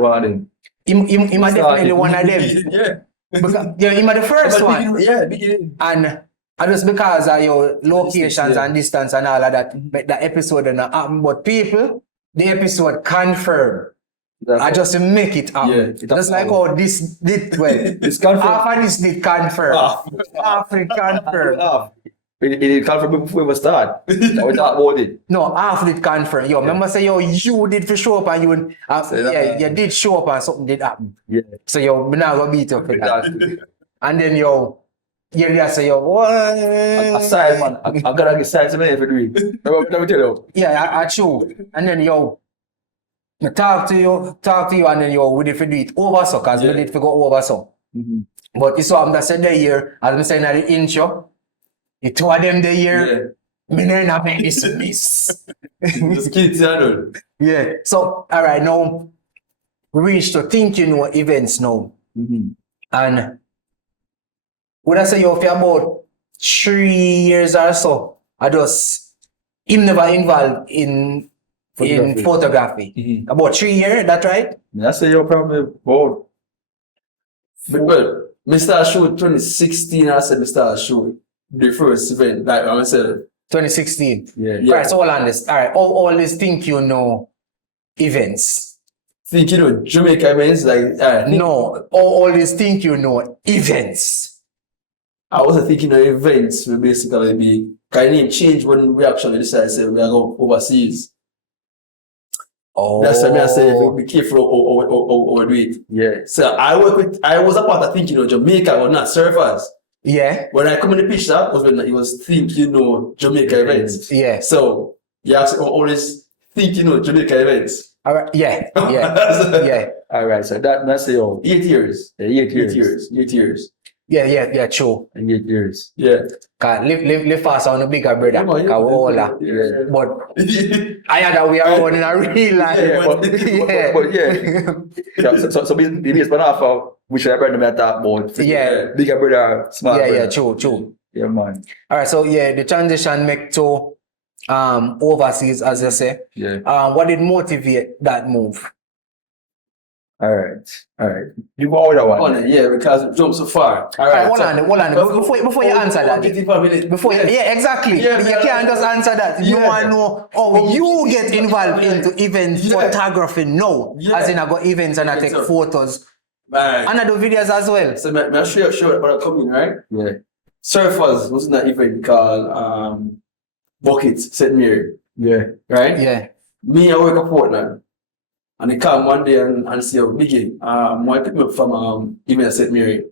one of them. Yeah. Because, him the first one. Yeah, beginning. And just because of your locations and distance and all of that, but the episode didn't happen. But people, the episode confirmed. I just make it happen. Yeah, just like how this did well. It's confirmed. Half of this did confirm. Half it confirmed. It confirmed before we start. We talk about it. No, half it confirmed. Remember say you did for show up and you did show up and something did happen. Yeah. So we're not gonna beat up with that. And then you just say what? Aside man, I gotta get signed to me if you do it. Let me tell you. Yeah, I true. And then I talk to you and then we did for do it over so because we did for go over so. But it's what I'm saying the year, as I'm saying at the intro, the two of them the year, Me never make this miss. Just kids, you know. Yeah. So, all right, now we reach to think you know events now. And would I say you for about 3 years or so, I just him never involved in photography. About 3 years, that right? I say you're probably about. Well, I started shoot 2016. I said I started shoot the first event. Like I said, 2016. Yeah. Yeah. Right, so all on this. All right, all this think you know events. think you know Jamaica events like No, all this think you know events. I wasn't thinking of events will basically be kind of name change when we actually decided say we are going overseas. Oh, That's why I say be careful or do it. Yeah. So I was a part of thinking of Jamaica but not Surfaz. yeah, When I come in the picture was when it was think you know Jamaica events. yeah. So you have to always think you know Jamaica events. All right, yeah, yeah. All right. So that's your 8 years. yeah, 8 years. 8 years. Yeah, true. 8 years. Yeah. Cause live fast on the bigger brother. Yeah, Cause we all are. yeah. But I had that we are on in a real life. Yeah, But yeah. So the base but half which I brother me talk about. Yeah. Bigger brother, small brother. Yeah, true. Yeah, man. All right, so yeah, the transition make to overseas, as you say. Yeah. What did motivate that move? All right. You go with that one. On it, yeah, because it jumped so far. All right, Hold on. Before you answer that. Yeah, exactly. Yeah, you can't just answer that. You Yeah. want to know how you get involved into event photography now. Yeah. As in I go events and I take sir. photos. Right. And I do videos as well. So I'm sure about coming, right? Yeah. Surfaz was in that event called Bucket St. Mary, Yeah. right? Yeah. Me, I work at Portland. And they come one day and say, Biggie, I pick me up from even St. Mary.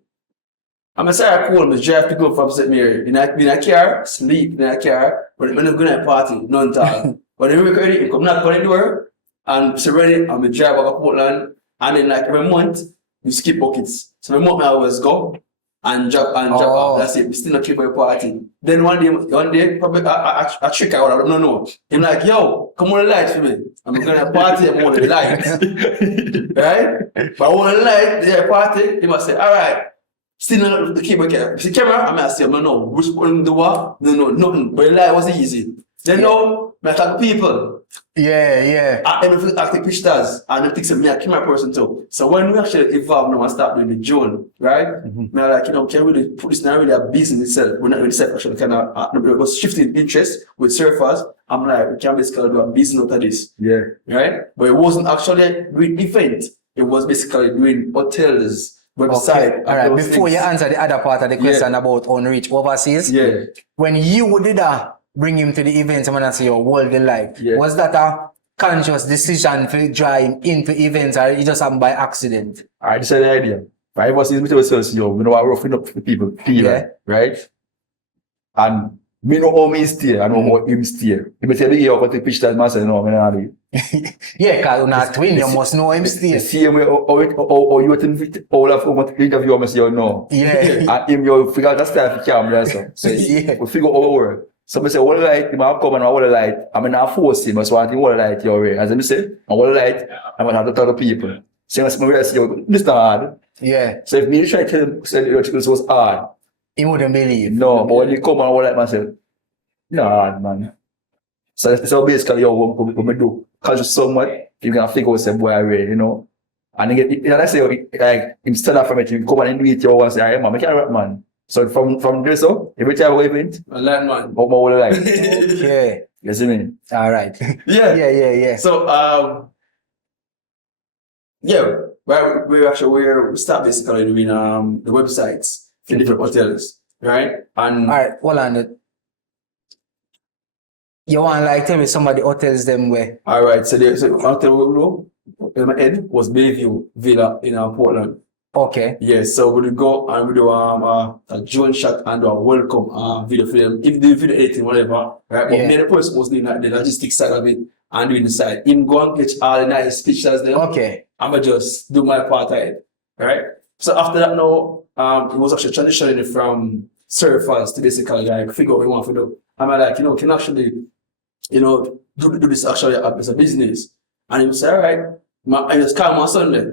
I'm going to say, I call me, drive pick me up from St. Mary. In a car, sleep in a car, but when I'm going to a party, none talk. But then we ready, come knock on the door, and so ready, I'm going to drive back to Portland. And then like every month, we skip buckets. So every month I always go and drop off. That's it. We still not keep my party. Then one day, probably I trick out. I don't know. I'm like, yo, come on the lights for me. I'm gonna party. I'm on the lights, right? But I want the light. Yeah, party. He must say, all right. Still not the camera. See camera. I'm gonna say, no. Which one do what? No, nothing. But the light was easy. Then no, I talk to people. Yeah. I take pictures and I think me a camera person too. So when we actually evolve now and start doing the drone, right? Me like, can we really put this now really a business itself? We're not really self actually kind of was shifting interest with surfers. I'm like, we can basically do a business out of this. Yeah. Right? But it wasn't actually doing event. It was basically doing hotels, website. Okay. All right. Before you answer the other part of the question about unreach overseas, Yeah. when you did bring him to the events and when I say your world the life, was that a conscious decision to draw him into events or it just happened by accident? I just had the idea. Right? It was easy to say, yo, we know I'm roughing up the people, right? And me know how me stay, I know how him stay. If I tell you, I take pictures, I say, no, I'm not doing it. Yeah, because you're not twin, you must know him still. The same way, or you think all of them interview, I say, you know. Yeah. And him, you figure out the style for camera, so Yeah. we figure out our work. So I say, what light, him have come and what light. I mean, I force him, so I think what light you're way. As I say, and what light, I'm going to have to tell the people. So I say, this is hard. Yeah. So if me try to tell him, say this was hard. He wouldn't believe. No, but when you come and what light, man, say, no hard, man. So that's how basically, what we do. Because you so much, you can figure out, say, boy, I read, you know. And I say, like, instead of from it, you come and do it, you want to say, hey, man, I can't rap, man. So from there, so every time we event, I learn, man. what more like? Yeah. You see me? All right. Yeah. Yeah. So, we start basically doing the websites for different hotels, right? And All right, hold on. You want like tell me somebody hotels them where? all right, so hotel we go in my head was Bayview Villa in Portland. Okay. Yes, so we go and we do a drone shot and a welcome video film. If the video editing, whatever, right? But me and the person was doing the logistics side of it and doing the side. Him go and catch all the nice pictures there. Okay. I'ma just do my part of it. Right? So after that now, it was actually transitioning from Surfaz to basically like figure out what we want to do. I'm like, you know, can actually, you know, do this actually as a business. And he say, all right, I just call my Sunday.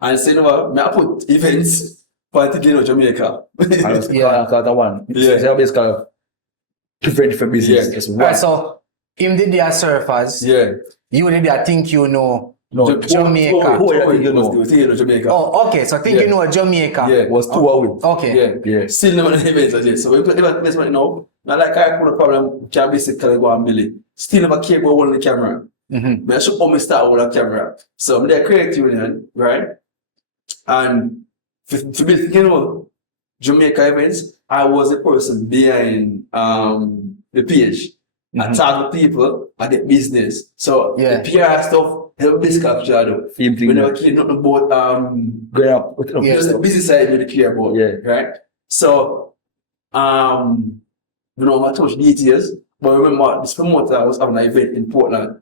And say, no, I put events for Jamaica. Quarter one. Yeah. So basically different business. Yeah. Just Alright, one. so him did their Surfaz. Yeah. You did their think you know No, Jamaica. who I think you know? Jamaica. Oh, okay. So think Yeah. you know Jamaica. Yeah. Was 2 away. Okay. Yeah. Still never events like this. So we put events right now. Not like I put a problem, can basically go and Billy. Still never care about holding the camera. Mm-hmm. But I should always start with a camera. So I'm there creative union, right? And to be, you know, Jamaica events, I was the person behind the page. I talk to people, I get business. So Yeah. the PR stuff, help basically capture do. Same thing. We never care nothing about Going up. Yeah. just the business side we care about. Yeah. Right? So you know, I touch details, but I remember this promoter was having an event in Portland.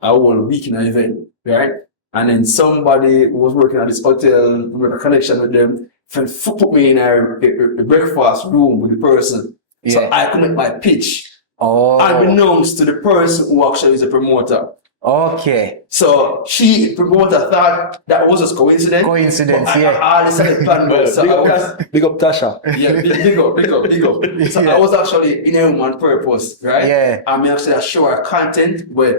I won a week in an event, right? And then somebody who was working at this hotel, we had a connection with them, put me in a breakfast room with the person. So Yeah. I could make my pitch. Oh. Unbeknownst to the person who actually is a promoter. Okay. So promoter thought that was just coincidence. Coincidence, But yeah. I decided plan well. So I was, Big up Tasha. yeah, big up. So Yeah. I was actually in him on purpose, right? Yeah. I mean, actually, I show our content, but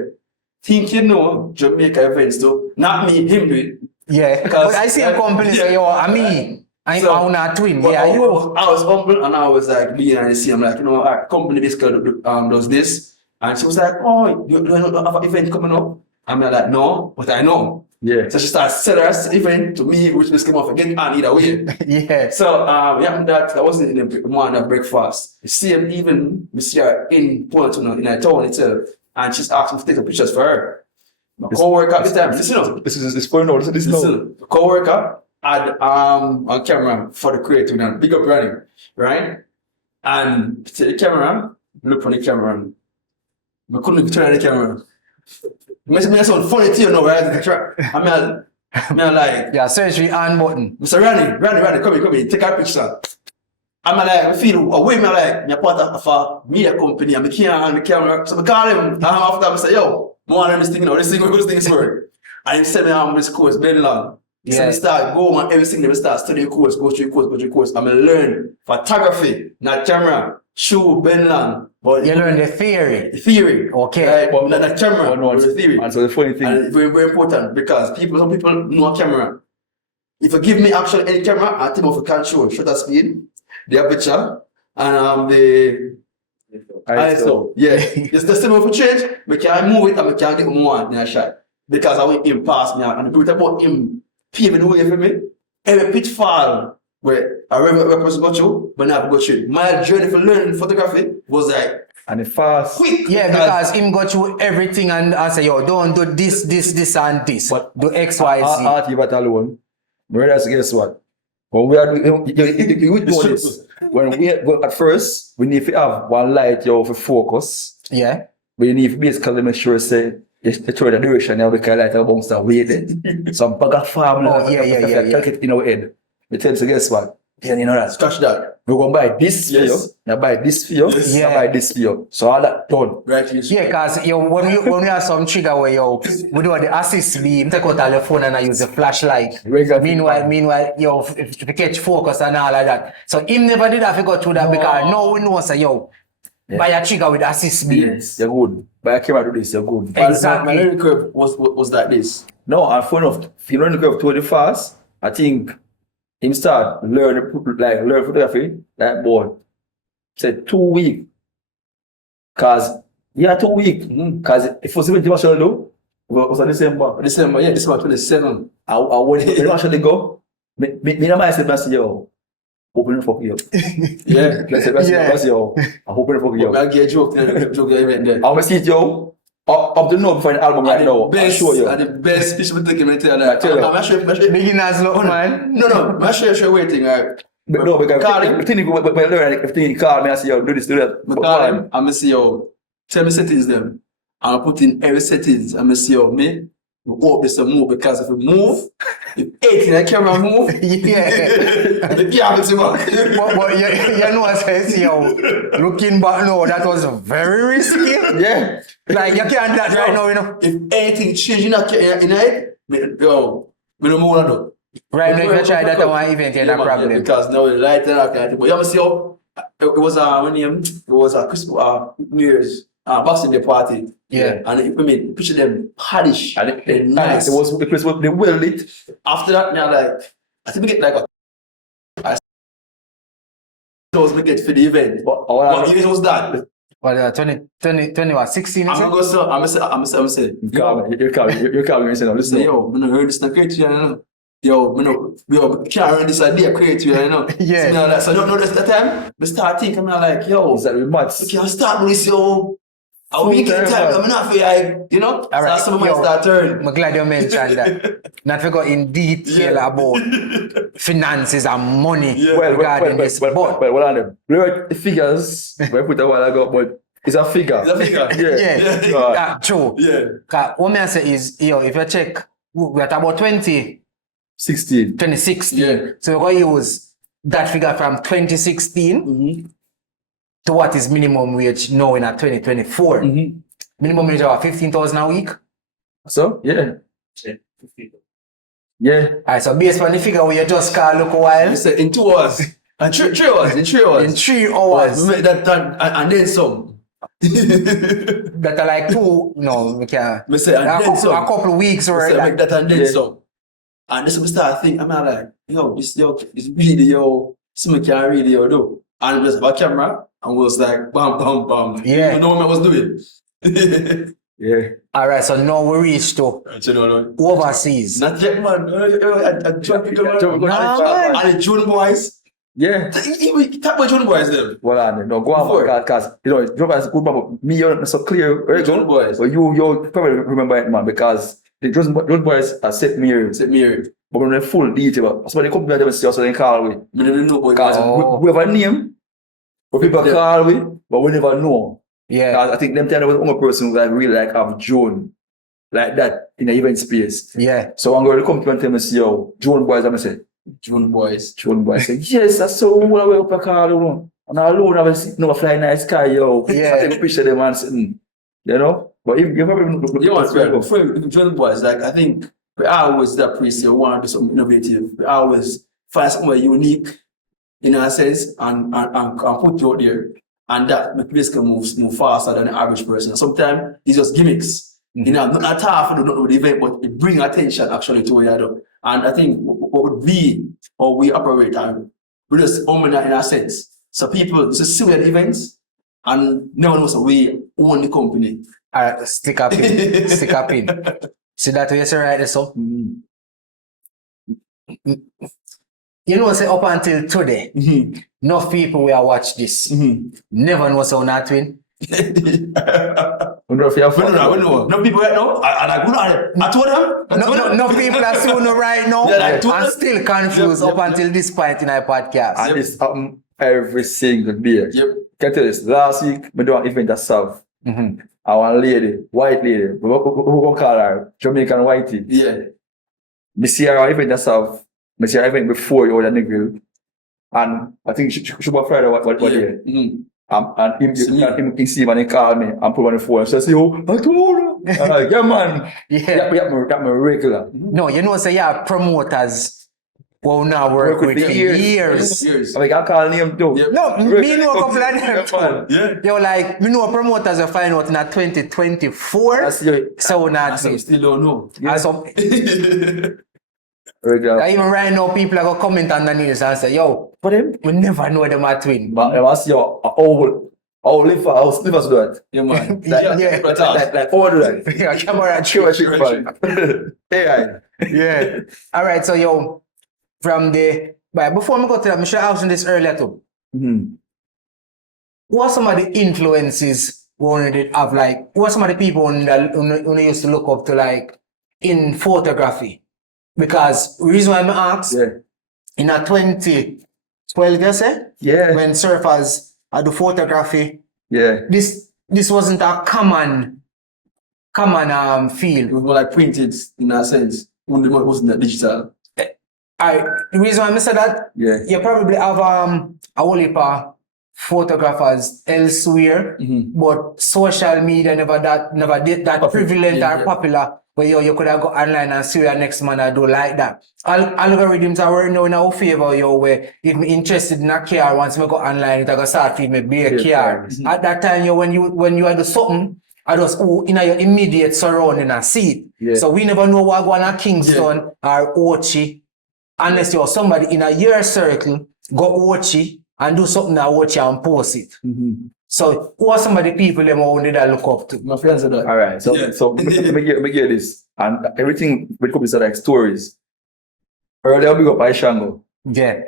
think you know Jamaica events though, not me, him do it. Yeah. Because- But I see a company say, yo, I mean, I'm So- on a twin. But Yeah, I you. was humble and I was like, being and see, I'm like, you know, our company basically does this. And she was like, oh, you don't have an event coming up? I'm like, no, but I know. Yeah. So she started selling her event to me, which was came off again on either way. Yeah. So yeah, that wasn't in the morning at breakfast. You see him even we see her in Portland in a town itself, and she's asking to take some pictures for her. My co-worker at the time, listen, This is for no. This is no. listen, co-worker had on camera for the creative and big up running, right? And take the camera, look on the camera, and I couldn't even turn on the camera. Me sound funny to you now, right? I mean, like, Yeah, search the on button. Mr. Randy, come here, take a picture. I'm like, I feel away, me like, me part of a media company, and I can't on the camera. So I call him, and after I say, yo, I want this thing, you know, this thing, what this thing is for? And he sent me on this course, very long. So Yeah. I start going on everything, they start studying course, go through course. I'm going to learn photography, not camera, shoe, Ben long. But You learn the theory. theory. Okay. Right? But not camera, Oh, no, but the theory. And so the funny thing. And it's very, very important because some people know a camera. If you give me actually any camera, I think of a control, shutter speed, the aperture, and the ISO. Yeah. It's the same for change, but can move it and we can get more in a shot. Because I want him pass me out. And the beauty about him paving the way for me, every pitfall where a regular person got you, but not got you. My journey for learning photography was like And the fast. quick. Yeah, because him go through everything and I say, yo, don't do this, and this. But do X, Y, Z. Art you alone. Brothers, guess what? When we are doing this, when we at first, we need to have one light yo for focus. Yeah. We need to basically make sure say it's the throw the direction now because light are bounce away then. Some bag of farm Yeah. take it in our head. We tell you guess what? Yeah, you know that. Scratch that. We're gonna buy this for you, Yes. now buy this for you, Yes. now Yeah. buy this for you. So all that done. Right, yes. Yeah, cause yo, when we have some trigger where yo, we do the assist beam, take out all your phone and I use the flashlight. Regular Meanwhile, yo, if you catch focus and all like that. So him never did have to go through that because now we know say yo, buy a trigger with assist beam. Yes. You're good. Buy a camera do this, you're good. Exactly. My learning curve was like this. No, and funny enough, if you learn the curve too fast, I think him start learn photography like boy. Said 2 weeks. Cause 2 weeks. Cause if it was even actually do, it was in December. December 27. I when it actually go, me and myself I say yo, open it for you. Yeah. I say yo, I open it for you. I'll get a joke event there. I'm gonna see it yo. Up to now before the album right now. I'll show you. And the best fish with documentary like tell you. I'm sure Beginners look, man. No, I'm sure waiting, right? But no, because Call him. if you learn, if you call me, I say yo, do this, do that. I call him, I'm gonna see yo, tell me settings them. I'll put in every settings, I'm gonna see yo, me, we hope this will move because if we move, if 18 the camera move, Yeah. the camera to But you know what I say, yo, looking back now, that was very risky. Yeah. Like, you can't do that right now, you know. If anything change in the head, yo, we don't move on though. Right now, if you try that at one event, you have a man, problem. because now the light and that kind of thing. But you ever see how it was a Christmas New Year's Boxing Day party. Yeah. And I mean, picture them polished And they're nice. it was the place was they well lit. After that, now like I think we get like I those we get for the event. But what year was that? Well, 20 what, 16 I'm is gonna it? go so I'm saying You're calm. You're saying, listen. yo, I heard this not creative, you know. Yo, can't run this idea creative, you know. Yeah. So I don't know this the time. I start thinking, I'm like, yo, Is that mad? we can start with this, yo. A weekend time, I'm not for you know. All right, So some of yo, my start turn. I'm glad you mentioned that. Not to go in detail about finances and money regarding this. But The figures we put a while ago, but it's a figure. It's a figure. yeah, true. Yeah. Because what I say is, yo, if you check, we're at about 16. 2016. Yeah. So we're going to use that figure from 2016 to what is minimum wage now in 2024. Minimum wage of 15,000 a week. So, yeah. Yeah. Alright, so based on the figure we just call look a while. You said in 2 hours. And 3 hours. In 3 hours. In 3 hours. We make that done and then some. That are like we can. We say and then some. A couple of weeks or We say make that and then Yeah. some. And this we start thinking, I'm like, this really, something can really do. And we just have a camera and we was like, bam, bam, bam. Yeah. You know what I was doing? Yeah. Alright, so now we reach to You know, overseas. not yet, man. I try to man. And the June boys. Yeah. Talk about June boys then. Well, no, go on, because Joe good, but me, you're not so clear. Right, June boys. But you probably remember it, man, because the June boys are set me. Set me. But when they're full detail, somebody come to them and see us, so they call we. I don't know Because we have a name, but people call we, but we never know. Yeah. Because I think them time there was one person who really like have June like that in an event space. Yeah. So I'm going to come to and tell me, see, yo, June boys, I'm going to say, June boys. June boys. Say, yes, that's so well away up a car, you know. And alone, I was sitting over flying nice sky, yo. Yeah. I take a picture of them and sitting, you know. But if you probably look For June boys, like I think we always that appreciate want to do something innovative. We always find somewhere unique in a sense and put you out there. And that the place can move faster than the average person. Sometimes it's just gimmicks. You know, not half of the event, but it bring attention actually to what you do. And I think what would be how we operate and we just own that in a sense. So people just see the events and no one knows that we own the company. Alright, stick up in. Stick up in. See that way you say right this up? You know, say up until today, enough people will watch this. Never know so not twin. I know if you have fun. No people right now. I told them. No people are seeing right now and still confused up until this point in our podcast. And this happen every single day. Yep. Can I tell you this? Last week, we do an event at South. I want a lady, white lady, we call her Jamaican whitey. Yeah. I see her event at South. I see her event before you were the girl. And I think she was Friday what day. And him see when he called me and put on the phone and says, yo, I told her. I'm like, yeah, man. Yeah. That my regular. No, you know, say yeah, promoters will now work with for years. I mean, I call name too. Yep. No, me know a couple of them too. Yeah. You're like, me know promoters will find out in 2024. That's your So not I still don't know. And so, regular. even right now, people are going to comment on the news and say, yo, But him, we never know them are twin. but I was your how livers do that. Yeah, man. Yeah. Like all do that. Yeah, camera Sure, trick. AI. Yeah. All right, so yo, from the, but before we go to that, I should ask you this earlier too. What are some of the influences we did have, like, what are some of the people who used to look up to, like, in photography? Because the reason why I asked, in a 2012, you say? Yeah. When Surfaz had the photography, Yeah. this wasn't a common common It feel. was more like printed in a sense. Only it wasn't that digital. The reason why I say that, Yeah. you probably have a whole heap of photographers elsewhere, but social media never did that prevalent or popular where you could have go online and see your next man and do like that. Algorithms are working now in our favor, where if me interested in a car, once me go online, it go start feed me be a car. At that time, when you do something, I just in your immediate surrounding and see it. So we never know what going on Kingston or Ochi, unless you're somebody in a year circle, go Ochi and do something at Ochi and post it. So who are some of the people them who did I look up to? My friends are that. All right. So let me get this. And everything when it comes to like stories. Earlier, we got by Shango. Yeah.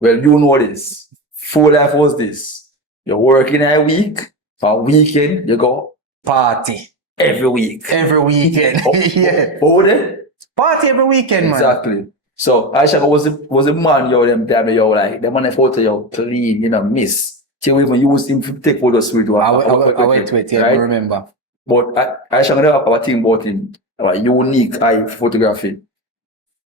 Well, you know this. Full life was this. You're working a week, for a weekend, you go Party. every week. Every weekend. Yeah. Over there? Party every weekend, man. Exactly. So Aisha was the man, them damn like the man photo clean, miss. Till we even use him to take photos with you. I wait, yeah, right? I remember. But Aisha gonna have our thing about him, our unique eye photography.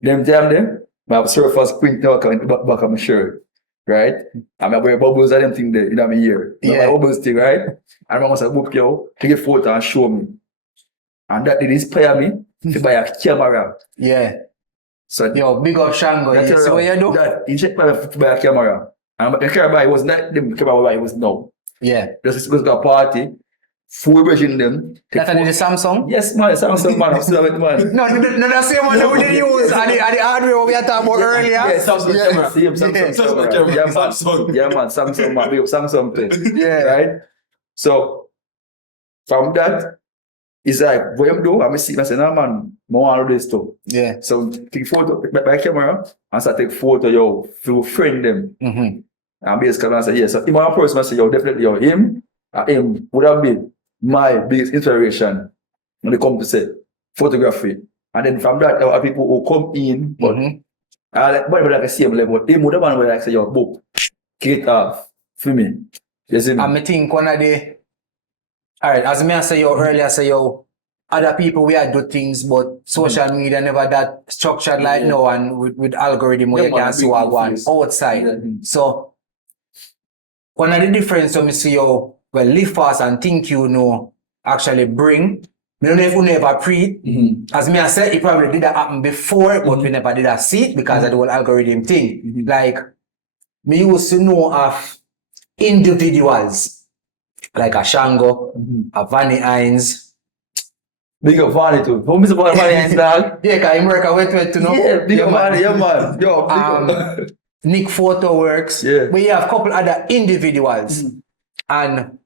Them, I have Surfaz print now in the back of my shirt, right? And I wear bubbles and them thing there, my ear. Yeah. My bubbles thing, right? And I must have book you, take a photo and show me. And that did inspire me to buy a camera. Yeah. So Yo, big up Shango. that's Yeah. So what you do? that he checked to buy a camera. And the camera was not the camera it was now. Yeah. Just go to a party, full version them. That's the Samsung? Yes, man, Samsung man, I'm still with man. No, the same one that we did use and the hardware we were talking about earlier. Yeah, Samsung camera. Same Samsung Samsung camera. camera. Yeah, man. Samsung. Yeah, man. Samsung, man. We have Samsung thing. Yeah. Right? So, from that, it's like, what I'm doing, I'm see, I say, no, man, I want to do this too. Yeah. So, take photo by camera, and start take photo, through friend them. And basically, I say, yeah. So, in my person, I say, definitely, him would have been my biggest inspiration when it comes to say photography. And then from that, there are people who come in, but like the same level. Him would have been where I say, book, get off for me. You see me? And I think one of the, alright, as me I say earlier, say other people we had do things, but social media never that structured like now, and with algorithm where you can see what going outside. So one of the difference when me see LiveFast and Think actually bring. I don't know if we never pre. As me I said, it probably did that happen before, but we never did that see it because of the whole algorithm thing. Like me used to know of individuals like a Shango, a Vanny Hines. Big up Vanny too. Don't miss about Vanny Hines, dog. Yeah, because he work a wet to know. Yeah, big up Vanny, yeah, man. Yo, big up. Nick Photo Works. Yeah. We have a couple other individuals. And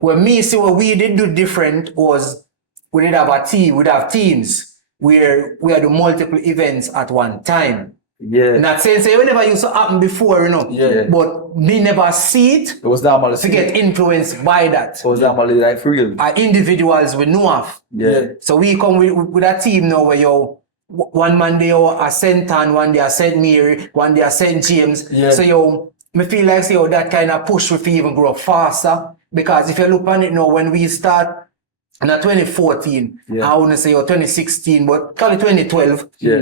when me see what we did do different was we did have a team, we'd have teams where we had multiple events at one time. Yeah. In that sense, it never used to happen before, Yeah. But me never see it It was normal to get influenced by that. It was normally like for real. Our individuals we know of. Yeah. So we come with a team now where one Monday a St. Anne, one day a St. Mary, one day a St. James. Yeah. So me feel like that kind of push we even grow faster. Because if you look on it now, when we start in 2014, I want to say 2016, but call it 2012. Yeah.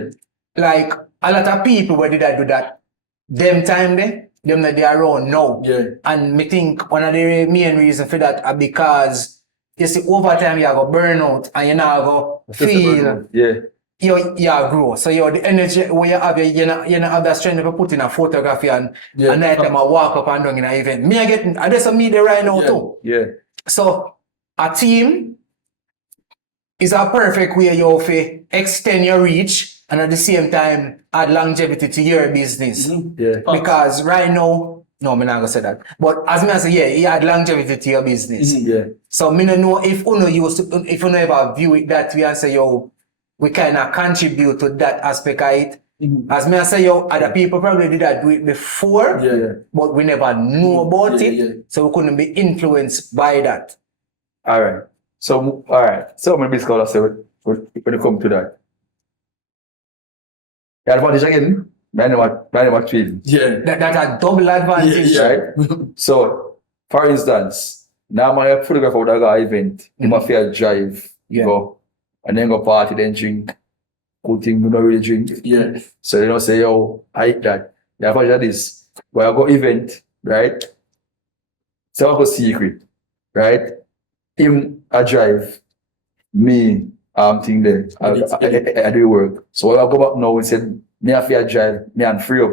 Like a lot of people where did I do that? Them time there, them that they are around now. Yeah. And me think one of the main reasons for that are because you see over time you go burn out and you now go feel you grow. So the energy where you have you not have that strength to put in a photography and night time I walk up and down in an event. Me I just meet there right now too. Yeah. So a team is a perfect way you to extend your reach and at the same time add longevity to your business. Yeah. Because right now, no, I'm not gonna say that. But as me I say, you add longevity to your business. Yeah. So me don't know if you ever view it that way and say, we kind of contribute to that aspect of it. As me I say, other people probably did that do it before, but we never knew about it, so we couldn't be influenced by that. All right. So I'm basically gonna say when it comes to that. The advantage again, I know what feeling. Yeah. That's a double advantage. Right? So, for instance, now my photographer would have got an event, he must feel drive Yeah. Go. And then go party, then drink. Good thing, we don't really drink. Yeah. So they don't say, yo, I eat that. Yeah, but that is where I go event, right? So I go secret, right? Him, I drive. Me, thing there. I do work. So when I go back now, we said, me have to drive, me and free up.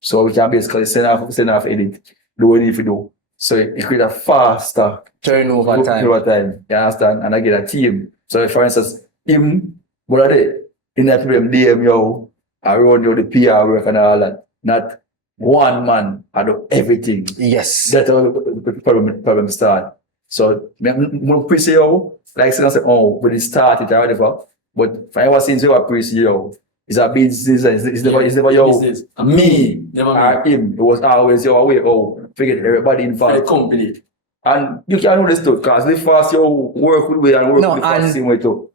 So we can basically send off edit, do what we need to do. So it create a faster Turnover time. You understand? And I get a team. So for instance, him, what are they? In that problem, DM, yo, I run the PR work and all that. Not one man, I do everything. Yes. That's how the problem start. So, I'm pretty say, yo, like I say, oh, when it started or whatever, but if I was saying, so I pretty yo, it's a business, it's never yo, Business. me, Never or him. It was always yo, away, oh, forget everybody For the involved. company. And You can't understand because LiveFast, yo, work with way and work No, with the and- same way too.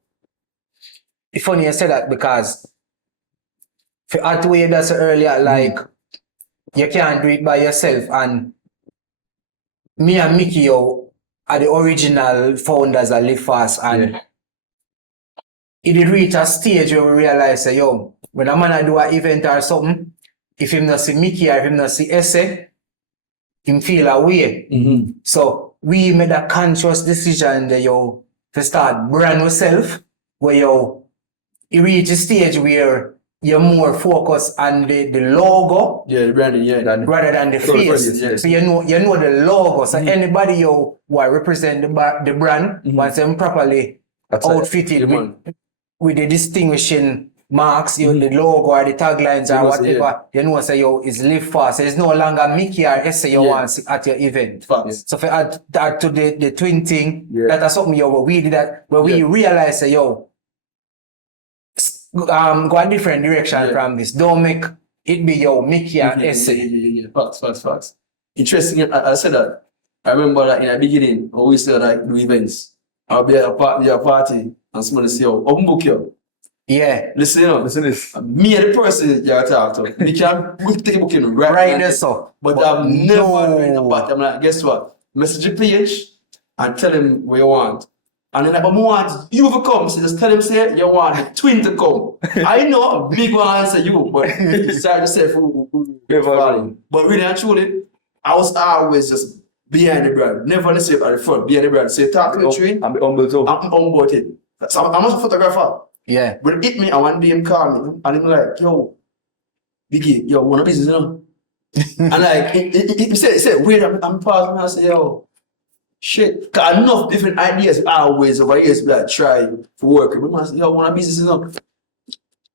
it's funny you say that because for at way that's earlier, like you can't do it by yourself. And me and Mickey yo, are the original founders of LiveFast, and it did reach a stage where we realize that yo, when a man do an event or something, if him not see Mickey or him not see Esse, him feel away. Mm-hmm. So we made a conscious decision that yo to start brand yourself, where yo you reach a stage where you're more focused on the logo Yeah, branding, yeah. rather than the face. yes. So you know the logo. So anybody yo who represent the brand wants them properly outfitted Yeah, man. with the distinguishing marks, you the logo or the taglines or You know, so, whatever, you know, say yo is LiveFast. It's no longer Mickey or Esse you want at your event. Facts. So for add to the twin thing, Yeah. that's something yo where we did that, where we realized that yo go a different direction from this. Don't make it be yo Mickey and Esse. Yeah. Facts. Interesting. I said that. I remember that in the beginning, I always said like do events. I'll be at a party and somebody say, yo, open book yo. Yeah. Listen, you know, Listen this. me and the person you talk to, we can take a book in Right there, so. But I've never no. read about. I'm like, guess what? Message your page and tell him what you want. And then I want you to come. So just tell him, say, you want the twin to come. I know a big one answer you, but it's hard to say who. But really and truly, I was always just behind the brand. Never necessarily at the front, behind the brand. So you talk to the train, I'm humble too. I'm on board it. So I'm not a photographer. Yeah. But it hit me, and one day him call me, and him like, yo, Biggie, yo, want a business, you know? And like, he said, wait, I'm pausing, and I say, yo, shit, got enough different ideas always over years be like try for work. But I say, yo, want a business, you know?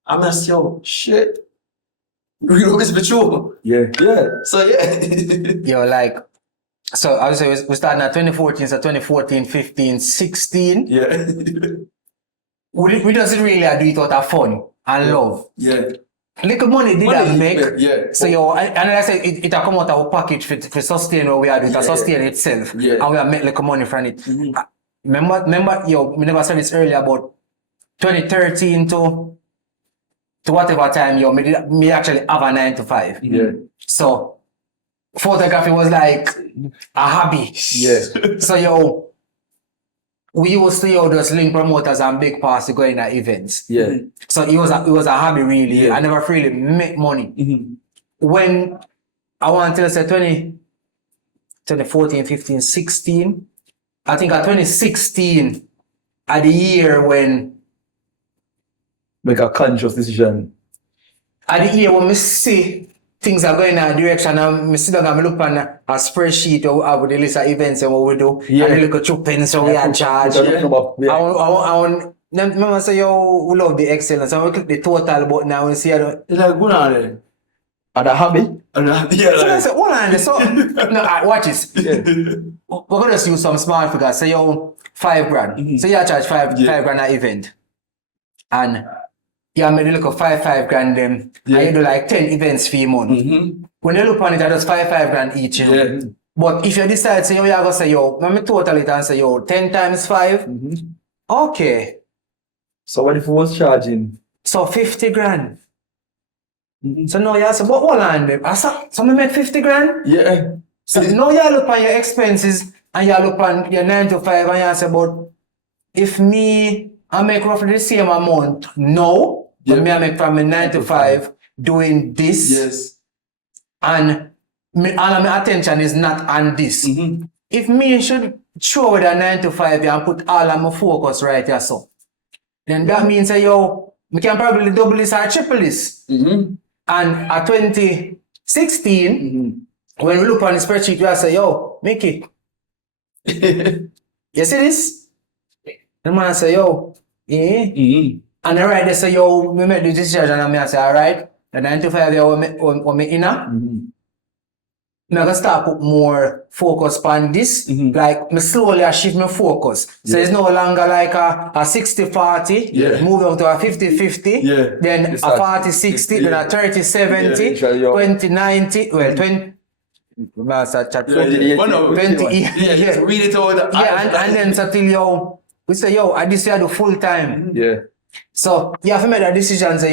I'm gonna say, yo, shit. You know, it's the truth. Yeah. So yeah. Yo, like, so I would say we started at 2014, so 2014, 15, 16. Yeah. We just really do it out of fun and love. Yeah. Little money did I make. Yeah. So yo, and I say it come out of our package for sustain what we are doing, to sustain itself. Yeah. And we are make little money from it. Remember, yo, we never said this earlier about 2013 to whatever time, yo, me actually have a 9 to 5. Yeah. So photography was like a hobby. Yeah. So yo, we used to just link promoters and big pass to go in at events. Yeah. So it was a hobby really. Yeah. I never really make money. When I want to say 2014, 15, 16, I think at 2016 at the year when Make a conscious decision. we see things are going in a direction and me sit down and me look on a spreadsheet with the list of events and what we do. Yeah. And the little chip pens so we are charged. Yeah. I remember say yo, we love the excellence. And we click the total button now and see I don't. It's like, good on there. And a hobby. And yeah, So I like, said, hold on, so no, watch this. We're gonna just use some small figures. Say yo, $5,000. So you charge $5,000 an event. And you make you look at $5,000 them, and you do like 10 events for your month. When you look on it, that's $5,000 each. You know? yeah. But if you decide, say, yo, you're gonna say, yo, let me total it and say, yo, 10 times 5. Okay. So what if we was charging? So $50,000. So now you say, but hold on, babe. So me make $50,000? Yeah. So now you look on your expenses and you look on your 9 to 5 and you say, but if I make roughly the same amount now, but I make from a 9 to 5 doing this, Yes. and all of my attention is not on this. If me should throw with a 9 to 5 and put all of my focus right here, so then that means that we can probably double this or triple this. And at 2016, when we look on the spreadsheet, we say, make it. You see this? The man say, and the right, they say, we make the decision, and I say, all right, the 9 to 5 we inner. I'm gonna start put more focus on this. Like, me slowly shift my focus. So it's no longer like a 60-40, move on to a 50-50, then a 40-60, then a 30-70, 20-90, well, 20. Read it over and then so till we say at this year do full time. So you have to make that decision. Say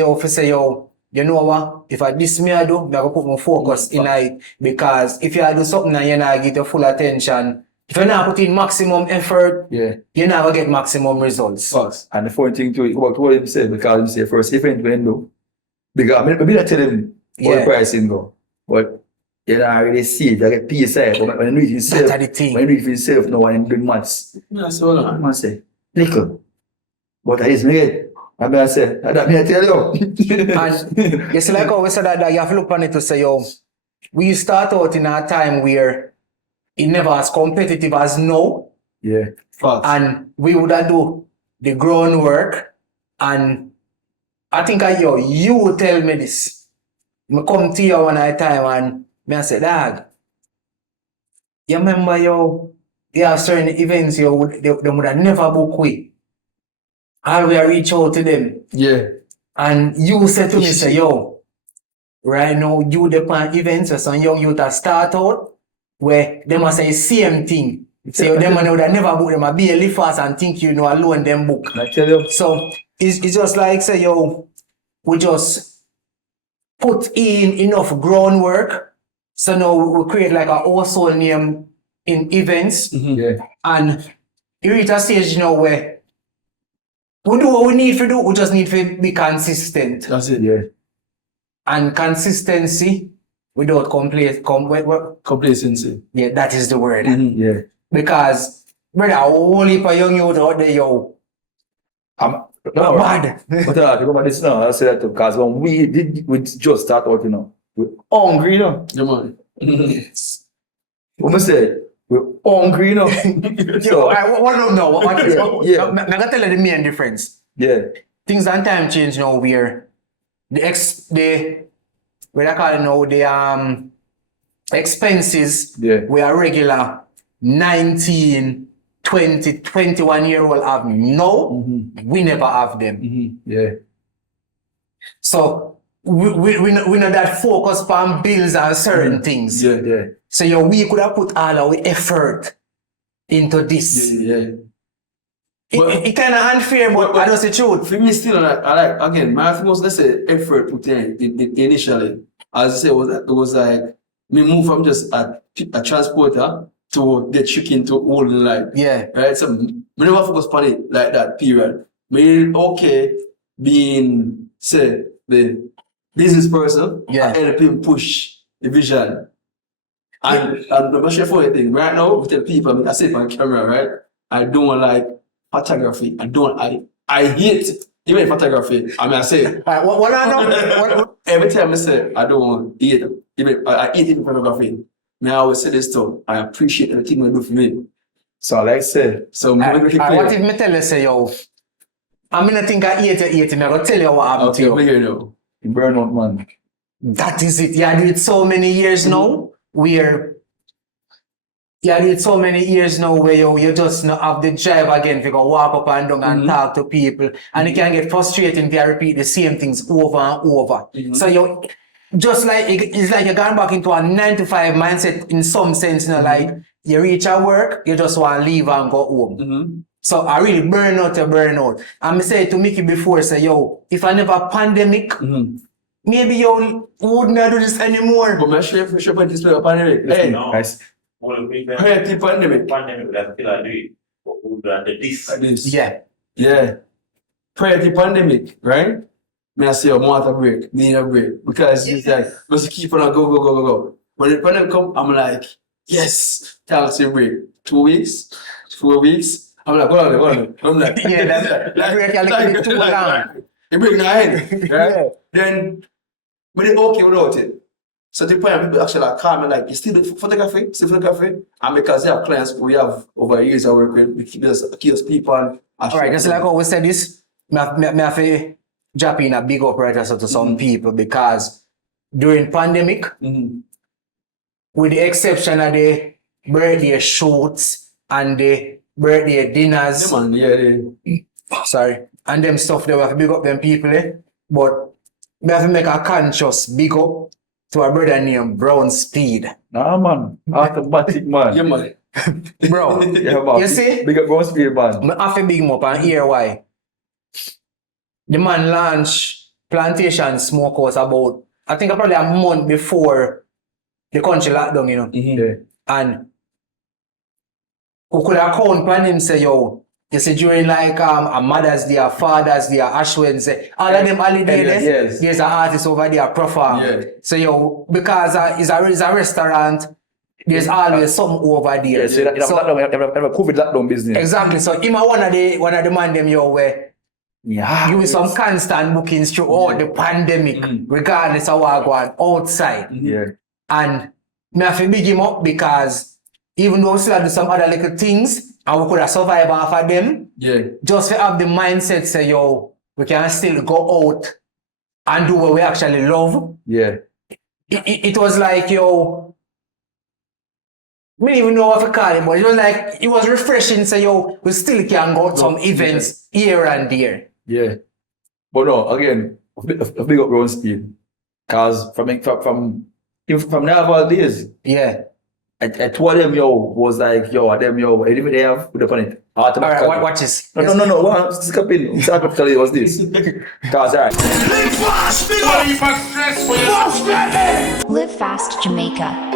you know what? If I this me I do, I go put more focus in it, because if you do something and you not get your full attention, if you not put in maximum effort, you never get maximum results. And the funny thing too, about what him said, because he said first event window, because maybe I tell him what the pricing go, but you don't really see it. You get PSI, but when you read himself, no one doing much. I say, Mickel, but I is made. I say, that me I tell you. And you see, like how we said that you have to look on it to say, we start out in a time where it never as competitive as now. And we would have do the groundwork. And I think you tell me this. I come to you one time and I say, dad, you remember there are certain events they would have never book with. And we reach out to them. And you said to me, say, right now you depend events where some young youth have start out where they must say same thing. Say them and would have never book them, be a LiveFast and think alone them book. I tell you. So it's just like say we just put in enough groundwork. So now we create like a household name in events. And you reach a stage where we do what we need to do, we just need to be consistent. That's it. And consistency without complacency. Yeah, that is the word. Because brother, a whole heap of young youth out there, I'm bad. But remember this now, I say that too, because when we just start out, we're hungry, Yeah, man. What I say? We're hungry, What is it? I'm gonna tell you the main difference. Things and time change now where the expenses were regular 19, 20, 21-year-old have now, we never have them. So we know that focus on bills and certain things. So we could have put all our effort into this. It kind of unfair, but that's the truth. For me, still, I like again. My most let's say effort put in initially. As I say, it was like me move from just a transporter to get tricked into holding life. Right. So me never focus on it like that. Period. Me okay being say the business person. And help him push the vision. And the share for thing right now with the people. I say on camera, right? I don't like photography. I hate even photography. I say what I know. Every time I say I don't want eat even I eat even photography. Now I always say this too. I appreciate everything you do for me. So like I say, what if me tell you say I'm gonna think I eat and I'm gonna tell you what happened to you. You burn out, man. That is it. You do it so many years now where you just not have the drive again to go walk up and down and talk to people, and it can get frustrating if you repeat the same things over and over. So you just like it's like you're going back into a 9 to 5 mindset in some sense, like you reach at work, you just want to leave and go home. So I really burn out. And I say to Mickey before, say if I never pandemic, maybe you wouldn't do this anymore. But my chef this pandemic. Hey, Well, we pandemic. Pandemic, that's still I do it. But this. Yeah. Yeah. Prior to the pandemic, right? Me I say, I want a break, need a break. Because it's like, let's keep on go. When the pandemic come, I'm like, yes, thanks a break. 2 weeks, 4 weeks. I'm like, hold on. I'm like, Yeah, that break a little bit too long. You bring that in, right? Yeah. Then, we did okay without it. So the point people actually like call me like, you still do photography? Still photography? And because they have clients we have over years I work with, we keep us people and Alright, just like how we said this, me have to drop in a big operator to some people because during pandemic, with the exception of the birthday shoots and the birthday dinners, yeah, man, sorry, and them stuff, they have to big up them people, but we have to make a conscious big up to a brother named Brown Speed. Nah, man. Automatic, man. yeah, man. Bro, Yeah, man. you see? Big up Brown Speed, man. I have to big him up and hear why. The man launched Plantation Smokehouse about, I think probably a month before the country lockdown, you know. Yeah. And who could have count on him say, yo, you see during like a Mother's Day, a Father's Day, a Ash Wednesday, all of them holiday days, Yes. there's an artist over there perform. Yeah. So yo, because it's a restaurant, there's always something over there. Yeah, so you have a COVID lockdown business. Exactly. So him one of the man them yo where Yeah. give some constant bookings throughout the pandemic, regardless of what go on outside. Yeah. And me have to big him up because even though we still have to do some other little things and we could have survived off of them, just to have the mindset say, yo, we can still go out and do what we actually love. Yeah. It was like, yo, I don't even know what to call it, but it was like, it was refreshing. Say, yo, we still can go to some events here and there. Yeah. But no, again, a big up Brown Speed. Because from Naval days, Yeah. I told them, yo, was like, yo, anything they have, put up on it. Alright, watch this. No, one, skip in. Automatically, what's this? Because, alright. LiveFast Jamaica.